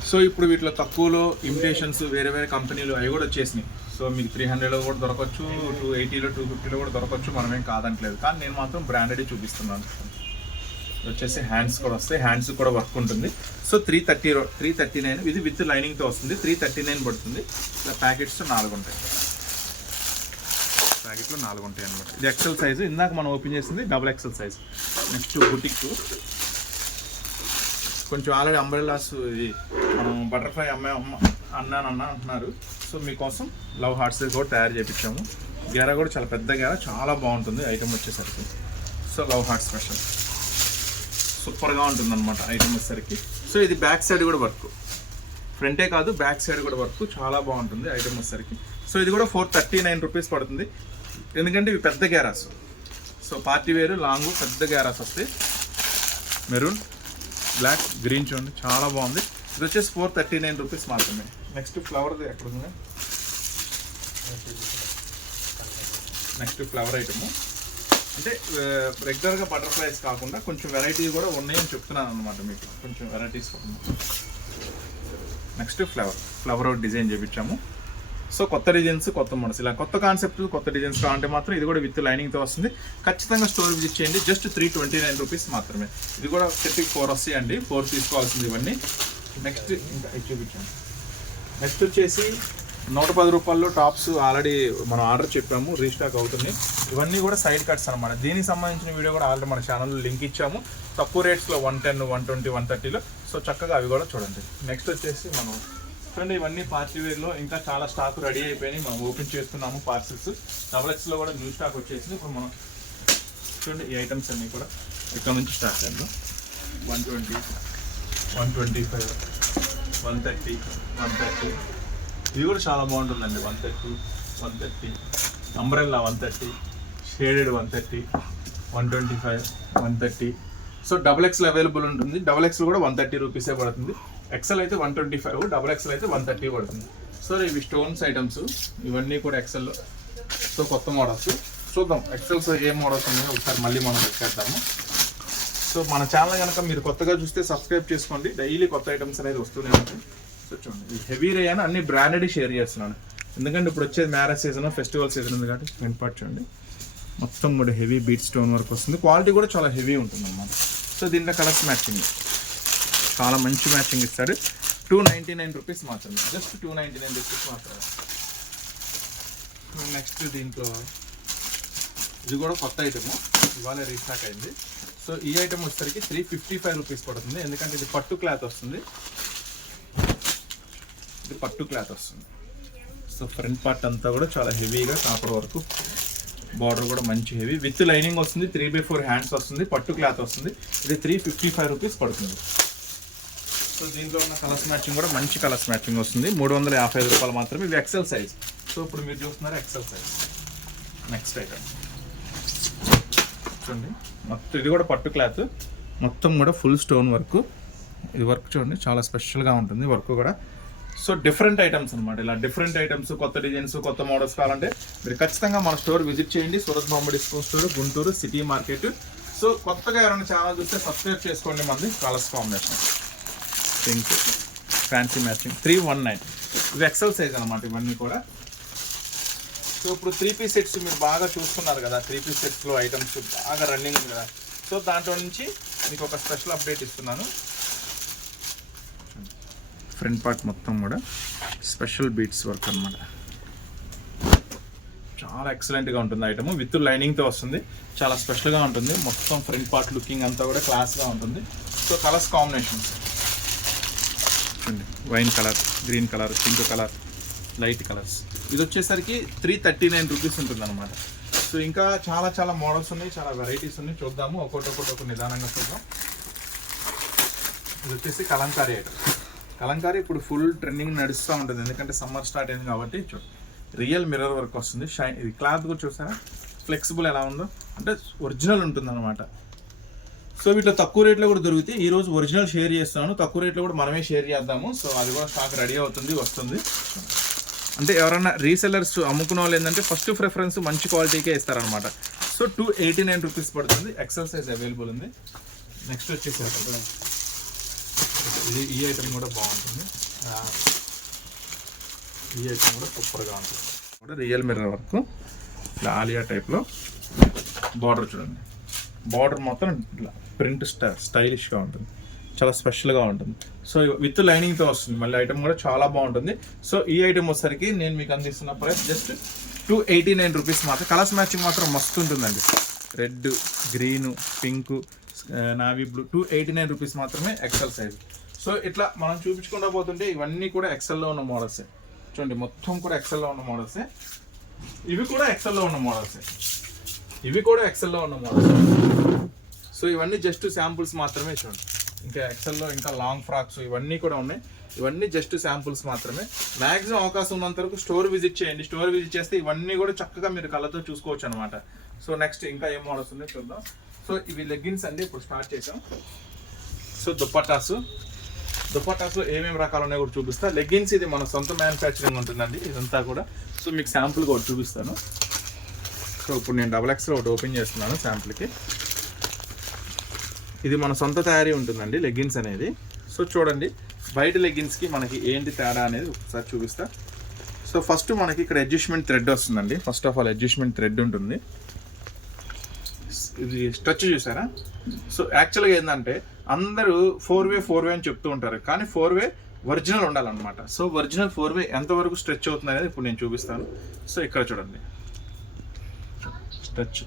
సో ఇప్పుడు వీటిలో తక్కువలో ఇమిటేషన్స్ వేరే వేరే కంపెనీలు అవి కూడా వచ్చేసినాయి. సో మీకు 300లో కూడా దొరకచ్చు, 280లో 250లో కూడా దొరకచ్చు, మనమేం కాదంటలేదు. కానీ నేను మాత్రం బ్రాండెడ్ చూపిస్తున్నాను. వచ్చేసి హ్యాండ్స్ కూడా వస్తాయి, హ్యాండ్స్ కూడా వర్క్ ఉంటుంది. సో 339 ఇది విత్ లైనింగ్తో వస్తుంది, 339 పడుతుంది. ఇలా ప్యాకెట్స్ 4 ఉంటాయి, ప్యాకెట్లో 4 ఉంటాయి అనమాట. ఇది XL సైజు, ఇందాక మనం ఓపెన్ చేసింది XXL సైజు. నెక్స్ట్ బుటిక్, కొంచెం ఆల్రెడీ అంబ్రెల్లాస్ ఇది మనం బటర్ఫ్లై అంటున్నారు. సో మీకోసం లవ్ హార్ట్స్ కూడా తయారు చేయించాము. గెర కూడా చాలా పెద్ద గెర, చాలా బాగుంటుంది ఐటమ్ వచ్చేసరికి. సో లవ్ హార్ట్ స్పెషల్ సూపర్గా ఉంటుంది అనమాట ఐటమ్ వచ్చేసరికి. సో ఇది బ్యాక్ సైడ్ కూడా వర్క్, ఫ్రంటే కాదు బ్యాక్ సైడ్ కూడా వర్క్, చాలా బాగుంటుంది ఐటమ్ వచ్చేసరికి. సో ఇది కూడా 439 రూపీస్ పడుతుంది, ఎందుకంటే ఇవి పెద్ద గ్యారాస్. సో పార్టీ వేరు లాంగ్ పెద్ద గ్యారాస్ వస్తాయి, మెరూన్, బ్లాక్, గ్రీన్ చూడండి, చాలా బాగుంది. ఇది వచ్చేసి 439 రూపీస్ మాత్రమే. నెక్స్ట్ ఫ్లవర్ది ఎక్కడ ఉంది, నెక్స్ట్ ఫ్లవర్ ఐటము. అంటే రెగ్యులర్గా బటర్ఫ్లైస్ కాకుండా కొంచెం వెరైటీ కూడా ఉన్నాయని చెప్తున్నాను అనమాట మీకు, కొంచెం వెరైటీస్. నెక్స్ట్ ఫ్లవర్ డిజైన్ చేయించాము. సో కొత్త డిజైన్స్, కొత్త మోడల్స్, ఇలా కొత్త కాన్సెప్ట్, కొత్త డిజైన్స్ కావాలంటే మాత్రం ఇది కూడా విత్ లైనింగ్తో వస్తుంది. ఖచ్చితంగా స్టోర్ విజిట్ చేయండి, జస్ట్ 329 రూపీస్ మాత్రమే. ఇది కూడా సెట్కి 4 వస్తాయండి, 4 తీసుకోవాల్సింది ఇవన్నీ. నెక్స్ట్ ఇంకా చూపించాను. నెక్స్ట్ వచ్చేసి 110 రూపాయల్లో టాప్స్ ఆల్రెడీ మనం ఆర్డర్ చెప్పాము, రీస్టాక్ అవుతుంది. ఇవన్నీ కూడా సైడ్ కట్స్ అనమాట. దీనికి సంబంధించిన వీడియో కూడా ఆల్రెడీ మన ఛానల్లో లింక్ ఇచ్చాము, తక్కువ రేట్స్లో 110, 120, 130లో. సో చక్కగా అవి కూడా చూడండి. నెక్స్ట్ వచ్చేసి మనం చూడండి, ఇవన్నీ పార్టీ వేర్లో ఇంకా చాలా స్టాక్ రెడీ అయిపోయినాయి, మనం ఓపెన్ చేస్తున్నాము పార్సిల్స్. XXLలో కూడా న్యూ స్టాక్ వచ్చేసింది. ఇప్పుడు మనం చూడండి ఈ ఐటమ్స్ అన్నీ కూడా ఇక్కడ నుంచి స్టార్ట్ అయ్యాము. 120, 125, 130, 130. ఇది కూడా చాలా బాగుంటుందండి. 130, 130, umbrella 130, shaded 130, 125, 130. So XXL available ఉంటుంది. XXL కూడా 130 రూపీసే పడుతుంది. XL అయితే 125, XXL అయితే 130 పడుతుంది. సో ఇవి స్టోన్స్ ఐటమ్స్, ఇవన్నీ కూడా XLలో. సో కొత్త మోడల్స్ చూద్దాం, XLస్ ఏ మోడల్స్ ఉన్నాయో ఒకసారి మళ్ళీ మనం పెట్టేద్దాము. సో మన ఛానల్ కనుక మీరు కొత్తగా చూస్తే సబ్స్క్రైబ్ చేసుకోండి, డైలీ కొత్త ఐటమ్స్ అనేది వస్తూనే ఉంటాయి. సో చూడండి, ఈ హెవీ రే అని అన్ని బ్రాండెడ్ షేర్ చేస్తున్నాను, ఎందుకంటే ఇప్పుడు వచ్చేది మ్యారేజ్ సీజన్, ఫెస్టివల్ సీజన్ ఉంది కాబట్టి. ఫ్రంట్ పార్ట్ చూడండి, మొత్తం కూడా హెవీ బీట్ స్టోన్ వర్క్ వస్తుంది, క్వాలిటీ కూడా చాలా హెవీ ఉంటుంది అన్నమాట. సో దీంట్లో కలర్స్ మ్యాచింగ్ చాలా మంచి మ్యాచింగ్ ఇస్తాడు. 299 రూపీస్ మాత్రమే, జస్ట్ 299 రూపీస్ మాత్రమే. నెక్స్ట్ దీంట్లో ఇది కూడా కొత్త ఐటమ్, ఇవాళ రీస్టాక్ అయింది. సో ఈ ఐటమ్ వచ్చేసరికి 355 రూపీస్ పడుతుంది, ఎందుకంటే ఇది పట్టు క్లాత్ వస్తుంది, ఇది పట్టు క్లాత్ వస్తుంది. సో ఫ్రంట్ పార్ట్ అంతా కూడా చాలా హెవీగా కాపర్ వరకు, బార్డర్ కూడా మంచి హెవీ విత్ లైనింగ్ వస్తుంది, 3/4 హ్యాండ్స్ వస్తుంది, పట్టు క్లాత్ వస్తుంది. ఇది 355 రూపీస్ పడుతుంది. సో దీంట్లో ఉన్న కలర్స్ మ్యాచింగ్ కూడా మంచి కలర్స్ మ్యాచింగ్ వస్తుంది, 355 రూపాయలు మాత్రమే. ఇవి XL సైజ్. సో ఇప్పుడు మీరు చూస్తున్నారు XL సైజ్. నెక్స్ట్ ఐటమ్ చూడండి, మొత్తం ఇది కూడా పట్టు క్లాత్, మొత్తం కూడా ఫుల్ స్టోన్ వర్క్. ఇది వర్క్ చూడండి, చాలా స్పెషల్గా ఉంటుంది వర్క్ కూడా. సో డిఫరెంట్ ఐటమ్స్ అనమాట, ఇలా డిఫరెంట్ ఐటమ్స్, కొత్త డిజైన్స్, కొత్త మోడల్స్ కావాలంటే మీరు ఖచ్చితంగా మన స్టోర్ విజిట్ చేయండి. Surat Bombay discount store, Guntur city market. So కొత్తగా ఎవరైనా ఛానల్ చూస్తే సబ్స్క్రైబ్ చేసుకోండి. మంది colours combination pink, fancy matching, 319. ఇవి XL సైజ్ అనమాట ఇవన్నీ కూడా. సో ఇప్పుడు 3 పీస్ సెట్స్ మీరు బాగా చూస్తున్నారు కదా, 3 పీస్ సెట్స్లో ఐటమ్స్ బాగా రన్నింగ్ ఉంది కదా. సో సో దాంట్లో నుంచి మీకు ఒక స్పెషల్ అప్డేట్ ఇస్తున్నాను. ఫ్రంట్ పార్ట్ మొత్తం కూడా స్పెషల్ బీట్స్ వర్క్ అనమాట. చాలా ఎక్సలెంట్గా ఉంటుంది ఐటమ్. విత్ లైనింగ్తో వస్తుంది. చాలా స్పెషల్గా ఉంటుంది. మొత్తం ఫ్రంట్ పార్ట్ లుకింగ్ అంతా కూడా క్లాస్గా ఉంటుంది. సో కలర్స్ కాంబినేషన్స్ చూడండి, wine colour, green colour, pink colour, light colours. ఇది వచ్చేసరికి 339 రూపీస్ ఉంటుంది అనమాట. సో ఇంకా చాలా చాలా మోడల్స్ ఉన్నాయి, చాలా వెరైటీస్ ఉన్నాయి. చూద్దాము ఒక్కొక్కటి నిదానంగా చూద్దాం. ఇది వచ్చేసి కలంకారీ ఐటమ్. కలంకారీ ఇప్పుడు ఫుల్ ట్రెండింగ్ నడుస్తూ ఉంటుంది, ఎందుకంటే సమ్మర్ స్టార్ట్ అయింది కాబట్టి. చూడండి, రియల్ మిర్రర్ వర్క్ వస్తుంది. షైన్, ఇది క్లాత్ కూడా చూసారా ఫ్లెక్సిబుల్ ఎలా ఉందో, అంటే ఒరిజినల్ ఉంటుంది అనమాట. సో వీటిలో తక్కువ రేట్లో కూడా దొరుకుతాయి. ఈరోజు ఒరిజినల్ షేర్ చేస్తున్నాను, తక్కువ రేట్లో కూడా మనమే షేర్ చేద్దాము. సో అది కూడా స్టాక్ రెడీ అవుతుంది, వస్తుంది. అంటే ఎవరైనా రీసెల్లర్స్ అమ్ముకున్న వాళ్ళు ఏంటంటే ఫస్ట్ ప్రిఫరెన్స్ మంచి క్వాలిటీకే ఇస్తారనమాట. సో 289 రూపీస్ పడుతుంది. ఎక్సెల్ సైజ్ అవైలబుల్ ఉంది. నెక్స్ట్ వచ్చేసి ఈ ఐటమ్ కూడా బాగుంటుంది. ఈ ఐటమ్ కూడా సూపర్గా ఉంటుంది. కూడా రియల్ మిర్రర్ వర్క్, ఇట్లా ఆలియా టైప్లో బార్డర్ చూడండి. బార్డర్ మొత్తం ఇట్లా ప్రింట్ స్టైలిష్గా ఉంటుంది, చాలా స్పెషల్గా ఉంటుంది. సో విత్ లైనింగ్తో వస్తుంది. మళ్ళీ ఐటమ్ కూడా చాలా బాగుంటుంది. సో ఈ ఐటమ్ వచ్చేసరికి నేను మీకు అందిస్తున్న ప్రైస్ జస్ట్ 289 రూపీస్ మాత్రం. కలర్స్ మ్యాచింగ్ మాత్రం మస్తు ఉంటుందండి. Red, green, pink, navy blue. 289 rupees మాత్రమే, ఎక్సెల్ సైజ్. సో ఇట్లా మనం చూపించుకుంటూ పోతుంటే ఇవన్నీ కూడా ఎక్సెల్లో ఉన్న మోడల్సే. చూడండి, మొత్తం కూడా ఎక్సెల్లో ఉన్న మోడల్సే. ఇవి కూడా ఎక్సెల్లో ఉన్న మోడల్సే. ఇవి కూడా ఎక్సెల్లో ఉన్న మోడల్స్. సో ఇవన్నీ జస్ట్ శాంపుల్స్ మాత్రమే. చూడండి, ఇంకా ఎక్సెల్లో ఇంకా లాంగ్ ఫ్రాక్స్ ఇవన్నీ కూడా ఉన్నాయి. ఇవన్నీ జస్ట్ శాంపుల్స్ మాత్రమే. మ్యాక్సిమం అవకాశం ఉన్నంత వరకు స్టోర్ విజిట్ చేయండి. స్టోర్ విజిట్ చేస్తే ఇవన్నీ కూడా చక్కగా మీరు కళ్ళతో చూసుకోవచ్చు అనమాట. సో నెక్స్ట్ ఇంకా ఏం మోడల్స్ ఉన్నాయో చూద్దాం. సో ఇవి లెగ్గిన్స్ అండి, ఇప్పుడు స్టార్ట్ చేసాం. సో దుపట్టాస్లో ఏమేమి రకాలు ఉన్నాయో కూడా చూపిస్తా. లెగ్గిన్స్ ఇది మన సొంత మ్యానుఫ్యాక్చరింగ్ ఉంటుందండి ఇదంతా కూడా. సో మీకు శాంపుల్గా ఒకటి చూపిస్తాను. సో ఇప్పుడు నేను XXL ఒకటి ఓపెన్ చేస్తున్నాను శాంపుల్కి. ఇది మన సొంత తయారీ ఉంటుందండి లెగ్గిన్స్ అనేది. సో చూడండి, బయట లెగ్గిన్స్కి మనకి ఏంటి తేడా అనేది ఒకసారి చూపిస్తా. సో ఫస్ట్ మనకి ఇక్కడ అడ్జస్ట్మెంట్ థ్రెడ్ వస్తుందండి. First of all adjustment thread ఉంటుంది. ఇది స్ట్రెచ్ చూసారా. సో యాక్చువల్గా ఏంటంటే అందరూ 4 వే అని చెప్తూ ఉంటారు, కానీ 4 వే ఒరిజినల్ ఉండాలన్నమాట. సో ఒరిజినల్ 4 వే ఎంతవరకు స్ట్రెచ్ అవుతుంది అనేది ఇప్పుడు నేను చూపిస్తాను. సో ఇక్కడ చూడండి, స్ట్రెచ్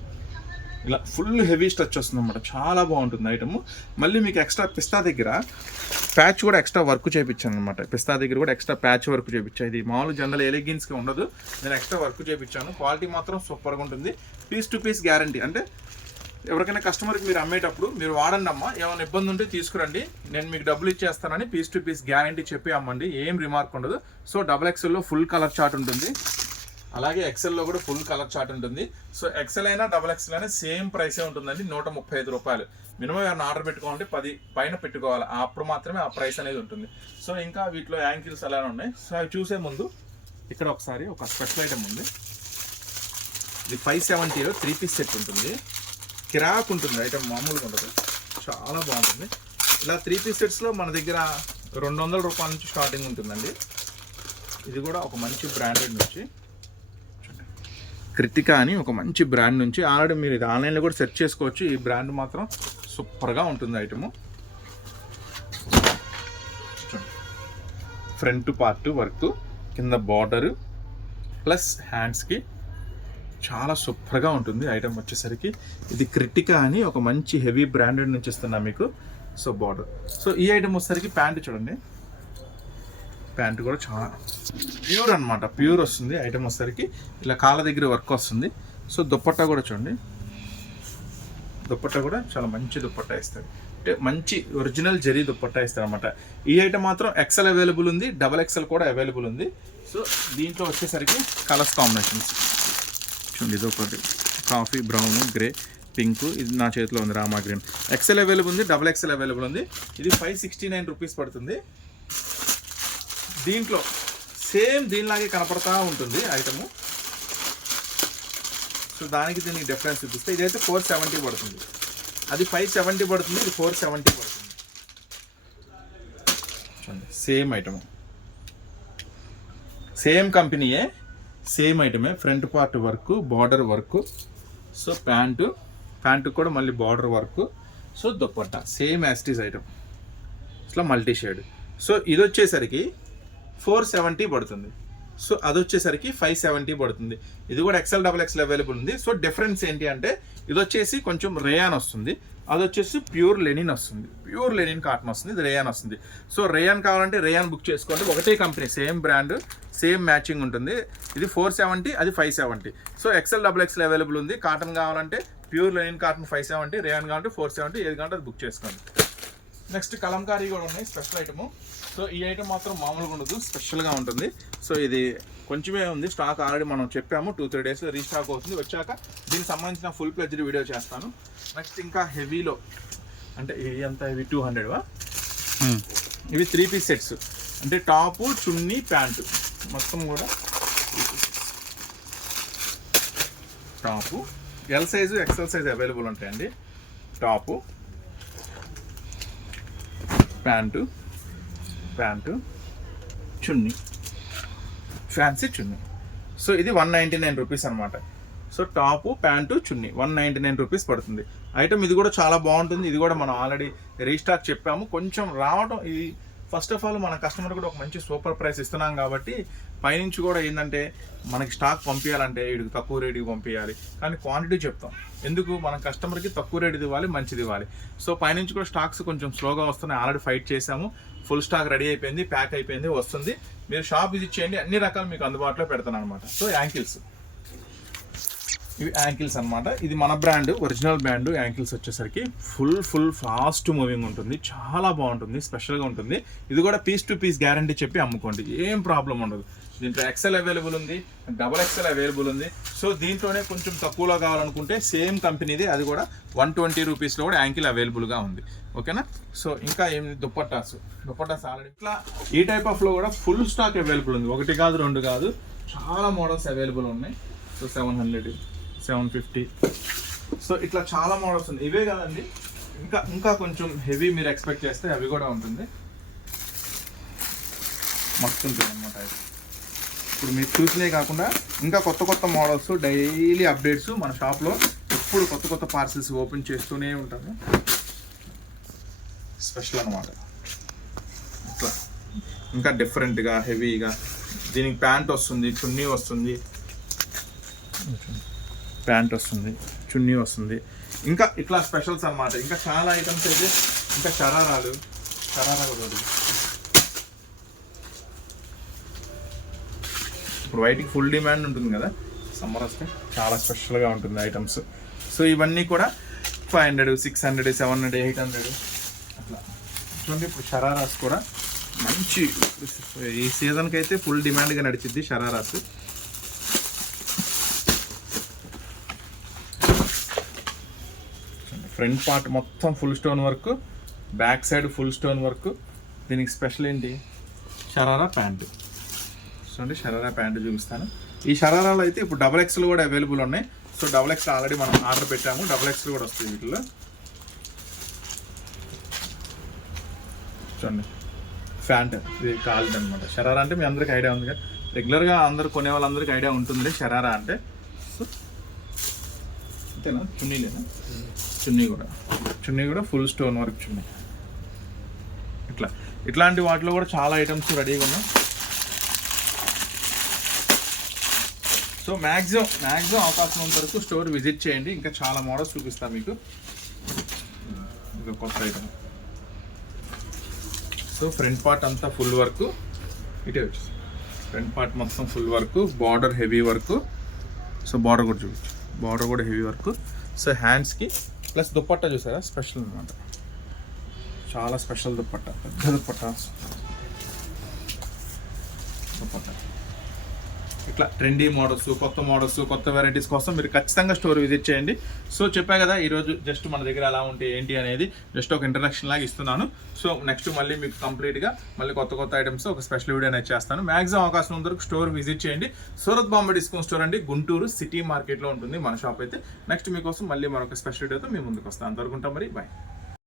ఇలా ఫుల్ హెవీ స్ట్రెచ్ వస్తుంది అనమాట. చాలా బాగుంటుంది ఐటమ్. మళ్ళీ మీకు ఎక్స్ట్రా పిస్తా దగ్గర ప్యాచ్ కూడా ఎక్స్ట్రా వర్క్ చేయించాను అనమాట. పిస్తా దగ్గర కూడా ఎక్స్ట్రా ప్యాచ్ వర్క్ చేయించాను. ఇది మామూలు జనరల్ ఎలెగిన్స్కి ఉండదు, నేను ఎక్స్ట్రా వర్క్ చేయించాను. క్వాలిటీ మాత్రం సూపర్గా ఉంటుంది. Piece to piece guarantee. అంటే ఎవరికైనా కస్టమర్కి మీరు అమ్మేటప్పుడు మీరు వాడండి అమ్మా, ఏమైనా ఇబ్బంది ఉంటే తీసుకురండి, నేను మీకు డబ్బులు ఇచ్చేస్తానని పీస్ టు పీస్ గ్యారంటీ చెప్పి అమ్మండి, ఏం రిమార్క్ ఉండదు. సో XXLలో ఫుల్ కలర్ చార్ట్ ఉంటుంది, అలాగే ఎక్సెల్లో కూడా ఫుల్ కలర్ చార్ట్ ఉంటుంది. సో ఎక్సెల్ అయినా XXL అయినా సేమ్ ప్రైసే ఉంటుందండి, 135 రూపాయలు. మినిమం ఏమైనా ఆర్డర్ పెట్టుకోవాలంటే 10 పైన పెట్టుకోవాలి, అప్పుడు మాత్రమే ఆ ప్రైస్ అనేది ఉంటుంది. సో ఇంకా వీటిలో యాంకిల్స్ అలానే ఉన్నాయి. సో అవి చూసే ముందు ఇక్కడ ఒకసారి ఒక స్పెషల్ ఐటమ్ ఉంది. ఇది 570లో 3 పీస్ సెట్ ఉంటుంది. కిరాక్ ఉంటుంది ఐటమ్, మామూలుగా ఉండదు, చాలా బాగుంటుంది. ఇలా 3 పీస్ సెట్స్లో మన దగ్గర 200 రూపాయల నుంచి స్టార్టింగ్ ఉంటుందండి. ఇది కూడా ఒక మంచి బ్రాండెడ్ నుంచి, క్రితికా అని ఒక మంచి బ్రాండ్ నుంచి. ఆల్రెడీ మీరు ఇది ఆన్లైన్లో కూడా సెర్చ్ చేసుకోవచ్చు. ఈ బ్రాండ్ మాత్రం సూపర్గా ఉంటుంది ఐటము. ఫ్రంట్ పార్ట్ వర్క్, కింద బార్డరు ప్లస్ హ్యాండ్స్కి చాలా సూపర్గా ఉంటుంది ఐటమ్ వచ్చేసరికి. ఇది క్రిటికా అని ఒక మంచి హెవీ బ్రాండెడ్ నుంచి ఇస్తున్నా మీకు. So border. సో ఈ ఐటమ్ వచ్చేసరికి ప్యాంట్ చూడండి, ప్యాంట్ కూడా చాలా ప్యూర్ అనమాట, ప్యూర్ వస్తుంది ఐటమ్ వచ్చేసరికి. ఇలా కాళ్ళ దగ్గర వర్క్ వస్తుంది. సో దుప్పట్టా కూడా చూడండి, దుప్పట్టా కూడా చాలా మంచి దుప్పట్టా ఇస్తారు, అంటే మంచి ఒరిజినల్ జరీ దుప్పట్టా ఇస్తారు అనమాట. ఈ ఐటమ్ మాత్రం XL అవైలబుల్ ఉంది, XXL కూడా అవైలబుల్ ఉంది. సో దీంట్లో వచ్చేసరికి కలర్స్ కాంబినేషన్స్ చూడండి. ఇది ఒకటి కాఫీ, బ్రౌన్, గ్రే, పింక్. ఇది నా చేతిలో ఉంది రామా గ్రీన్. XL అవైలబుల్ ఉంది, XXL అవైలబుల్ ఉంది. ఇది 569 రూపీస్ పడుతుంది. దీంట్లో సేమ్ దీనిలాగే కనపడతా ఉంటుంది ఐటము. సో దానికి దీనికి డిఫరెన్స్ చూపిస్తే ఇదైతే 470 పడుతుంది, అది 570 పడుతుంది, ఇది 470 పడుతుంది. చూడండి, సేమ్ ఐటము, సేమ్ కంపెనీయే, సేమ్ ఐటమే. Front part work, border work. So pant కూడా మళ్ళీ border work. So dupatta same యాస్టీస్ ఐటమ్, ఇట్లా మల్టీ షేడ్. సో ఇది వచ్చేసరికి 470 పడుతుంది. సో అది వచ్చేసరికి 570 పడుతుంది. ఇది కూడా XL XXL అవైలబుల్ ఉంది. సో డిఫరెన్స్ ఏంటి అంటే ఇది వచ్చేసి కొంచెం రేయాన్ వస్తుంది, అది వచ్చేసి ప్యూర్ లెనిన్ వస్తుంది, ప్యూర్ లెనిన్ కాటన్ వస్తుంది, ఇది రేయాన్ వస్తుంది. సో రేయాన్ కావాలంటే రేయాన్ బుక్ చేసుకోండి, ఒకటే company, same brand, same matching ఉంటుంది. ఇది 470, అది 570. సో XL XXL అవైలబుల్ ఉంది. కాటన్ కావాలంటే ప్యూర్ లెనిన్ కాటన్ 570, రేయాన్ కావాలంటే 470, ఏది కావాలంటే అది బుక్ చేసుకోండి. నెక్స్ట్ కలంకారీ కూడా ఉన్నాయి, స్పెషల్ ఐటము. సో ఈ ఐటమ్ మాత్రం మామూలుగా ఉండదు, స్పెషల్గా ఉంటుంది. సో ఇది కొంచెమే ఉంది స్టాక్, ఆల్రెడీ మనం చెప్పాము 2-3 డేస్లో రీస్టాక్ అవుతుంది. వచ్చాక దీనికి సంబంధించిన ఫుల్ ప్లెజ్డ్ వీడియో చేస్తాను. నెక్స్ట్ ఇంకా హెవీలో అంటే ఇది అంతా ఇవి 200వా, ఇవి 3 పీస్ సెట్స్, అంటే టాపు, చున్నీ, ప్యాంటు మొత్తం కూడా top, L size XL size available ఉంటాయండి. టాపు, ప్యాంటు, చున్నీ, ఫ్యాన్సీ చున్నీ. సో ఇది 199 రూపీస్ అనమాట. సో టాపు, ప్యాంటు, చున్నీ 199 రూపీస్ పడుతుంది. ఐటమ్ ఇది కూడా చాలా బాగుంటుంది. ఇది కూడా మనం ఆల్రెడీ రీస్టాక్ చెప్పాము. కొంచెం రావడం ఇది ఫస్ట్ ఆఫ్ ఆల్ మన కస్టమర్ కూడా ఒక మంచి సూపర్ ప్రైస్ ఇస్తున్నాం కాబట్టి పైనుంచి కూడా ఏంటంటే మనకి స్టాక్ పంపించాలంటే వీడికి తక్కువ రేటుకి పంపించాలి, కానీ క్వాంటిటీ చెప్తాం. ఎందుకు, మన కస్టమర్కి తక్కువ రేటుది ఇవ్వాలి, మంచిది ఇవ్వాలి. సో పైనుంచి కూడా స్టాక్స్ కొంచెం స్లోగా వస్తున్నాయి, ఆల్రెడీ ఫైట్ చేసాము. ఫుల్ స్టాక్ రెడీ అయిపోయింది, ప్యాక్ అయిపోయింది, వస్తుంది. మీరు షాప్ విజిట్ చేయండి, అన్ని రకాలు మీకు అందుబాటులో పెడతాను అనమాట. సో యాంకిల్స్, ఇవి యాంకిల్స్ అనమాట. ఇది మన బ్రాండ్, ఒరిజినల్ బ్రాండ్. యాంకిల్స్ వచ్చేసరికి ఫుల్ ఫాస్ట్ మూవింగ్ ఉంటుంది, చాలా బాగుంటుంది, స్పెషల్గా ఉంటుంది. ఇది కూడా పీస్ టు పీస్ గ్యారంటీ చెప్పి అమ్ముకోండి, ఏం ప్రాబ్లం ఉండదు. దీంట్లో XL అవైలబుల్ ఉంది, XXL అవైలబుల్ ఉంది. సో దీంట్లోనే కొంచెం తక్కువలో కావాలనుకుంటే సేమ్ కంపెనీది, అది కూడా 120 రూపీస్లో కూడా యాంకిల్ అవైలబుల్గా ఉంది. ఓకేనా. సో ఇంకా ఏమి దుపట్టాస్ ఆల్రెడీ ఇట్లా ఈ టైప్ ఆఫ్లో కూడా ఫుల్ స్టాక్ అవైలబుల్ ఉంది. 1 కాదు 2 కాదు, చాలా మోడల్స్ అవైలబుల్ ఉన్నాయి. సో 700, 750. సో ఇట్లా చాలా మోడల్స్ ఉన్నాయి. ఇవే కదండి, ఇంకా కొంచెం హెవీ మీరు ఎక్స్పెక్ట్ చేస్తే అవి కూడా ఉంటుంది, మస్తు ఉంటుంది అనమాట. ఇప్పుడు మీరు చూసినే కాకుండా ఇంకా కొత్త మోడల్స్, డైలీ అప్డేట్స్ మన షాప్లో ఎప్పుడు కొత్త పార్సిల్స్ ఓపెన్ చేస్తూనే ఉంటాము. స్పెషల్ అనమాట. ఇట్లా ఇంకా డిఫరెంట్గా హెవీగా దీనికి ప్యాంట్ వస్తుంది, చున్నీ వస్తుంది, చున్నీ వస్తుంది. ఇంకా ఇట్లా స్పెషల్స్ అనమాట. ఇంకా చాలా ఐటమ్స్ అయితే, ఇంకా షరారా కూడా. ఇప్పుడు వైట్కి ఫుల్ డిమాండ్ ఉంటుంది కదా, సమ్మర్ వస్తే చాలా స్పెషల్గా ఉంటుంది ఐటమ్స్. సో ఇవన్నీ కూడా 500, 600, 700, 800 అట్లా. చూడండి ఇప్పుడు షరారాస్ కూడా మంచి, ఈ సీజన్కి అయితే ఫుల్ డిమాండ్గా నడిచింది షరారాస్. ఫ్రంట్ పార్ట్ మొత్తం full stone work, back side full stone work. దీనికి స్పెషల్ ఏంటి, షరారా ప్యాంటు. చూడండి షరారా ప్యాంటు చూపిస్తాను. ఈ షరారాలు అయితే ఇప్పుడు XXL కూడా అవైలబుల్ ఉన్నాయి. సో XXL ఆల్రెడీ మనం ఆర్డర్ పెట్టాము, XXL కూడా వస్తుంది వీటిలో. చూడండి ప్యాంట్, ఇది కాలిది అనమాట. షరారా అంటే మీ అందరికి ఐడియా ఉంది కదా, రెగ్యులర్గా అందరు కొనే వాళ్ళందరికీ ఐడియా ఉంటుంది షరారా అంటే. సో అంతేనా, చున్నీలేనా, చున్నీ కూడా ఫుల్ స్టోన్ వర్క్ చున్నీ. ఇట్లాంటి వాటిలో కూడా చాలా ఐటమ్స్ రెడీగా ఉన్నాయి. సో మ్యాక్సిమం అవకాశం ఉన్న వరకు స్టోర్ విజిట్ చేయండి, ఇంకా చాలా మోడల్స్ చూపిస్తాను మీకు. ఇది కొత్త ఐటమ్. సో ఫ్రంట్ పార్ట్ అంతా ఫుల్ వర్క్, ఇటే వచ్చేసి ఫ్రంట్ పార్ట్ మొత్తం full work, border heavy work. So border కూడా చూపించు, బార్డర్ కూడా హెవీ వర్క్. సో హ్యాండ్స్కి ప్లస్ దుపట్టా చూసారా, స్పెషల్ అనమాట, చాలా స్పెషల్ దుపట్టా, పెద్ద దుపట్టా. ఇట్లా ట్రెండీ మోడల్స్, కొత్త వెరైటీస్ కోసం మీరు ఖచ్చితంగా స్టోర్ విజిట్ చేయండి. సో చెప్పా కదా ఈరోజు జస్ట్ మన దగ్గర ఎలా ఉంటే ఏంటి అనేది జస్ట్ ఒక ఇంట్రడక్షన్ లాగా ఇస్తున్నాను. సో నెక్స్ట్ మళ్ళీ మీకు కంప్లీట్గా మళ్ళీ కొత్త ఐటమ్స్ ఒక స్పెషల్ వీడియో అనేది చేస్తాను. మ్యాక్సిమం అవకాశం ఉన్న వరకు స్టోర్ విజిట్ చేయండి. సూరత్ బాంబే డిస్కౌంట్ స్టోర్ అండి, గుంటూరు సిటీ మార్కెట్లో ఉంటుంది మన షాప్ అయితే. నెక్స్ట్ మీకోసం మళ్ళీ మరొక స్పెషల్ వీడియోతో మీ ముందుకు వస్తాను. అంతవరకు ఉంటాం మరి, బాయ్.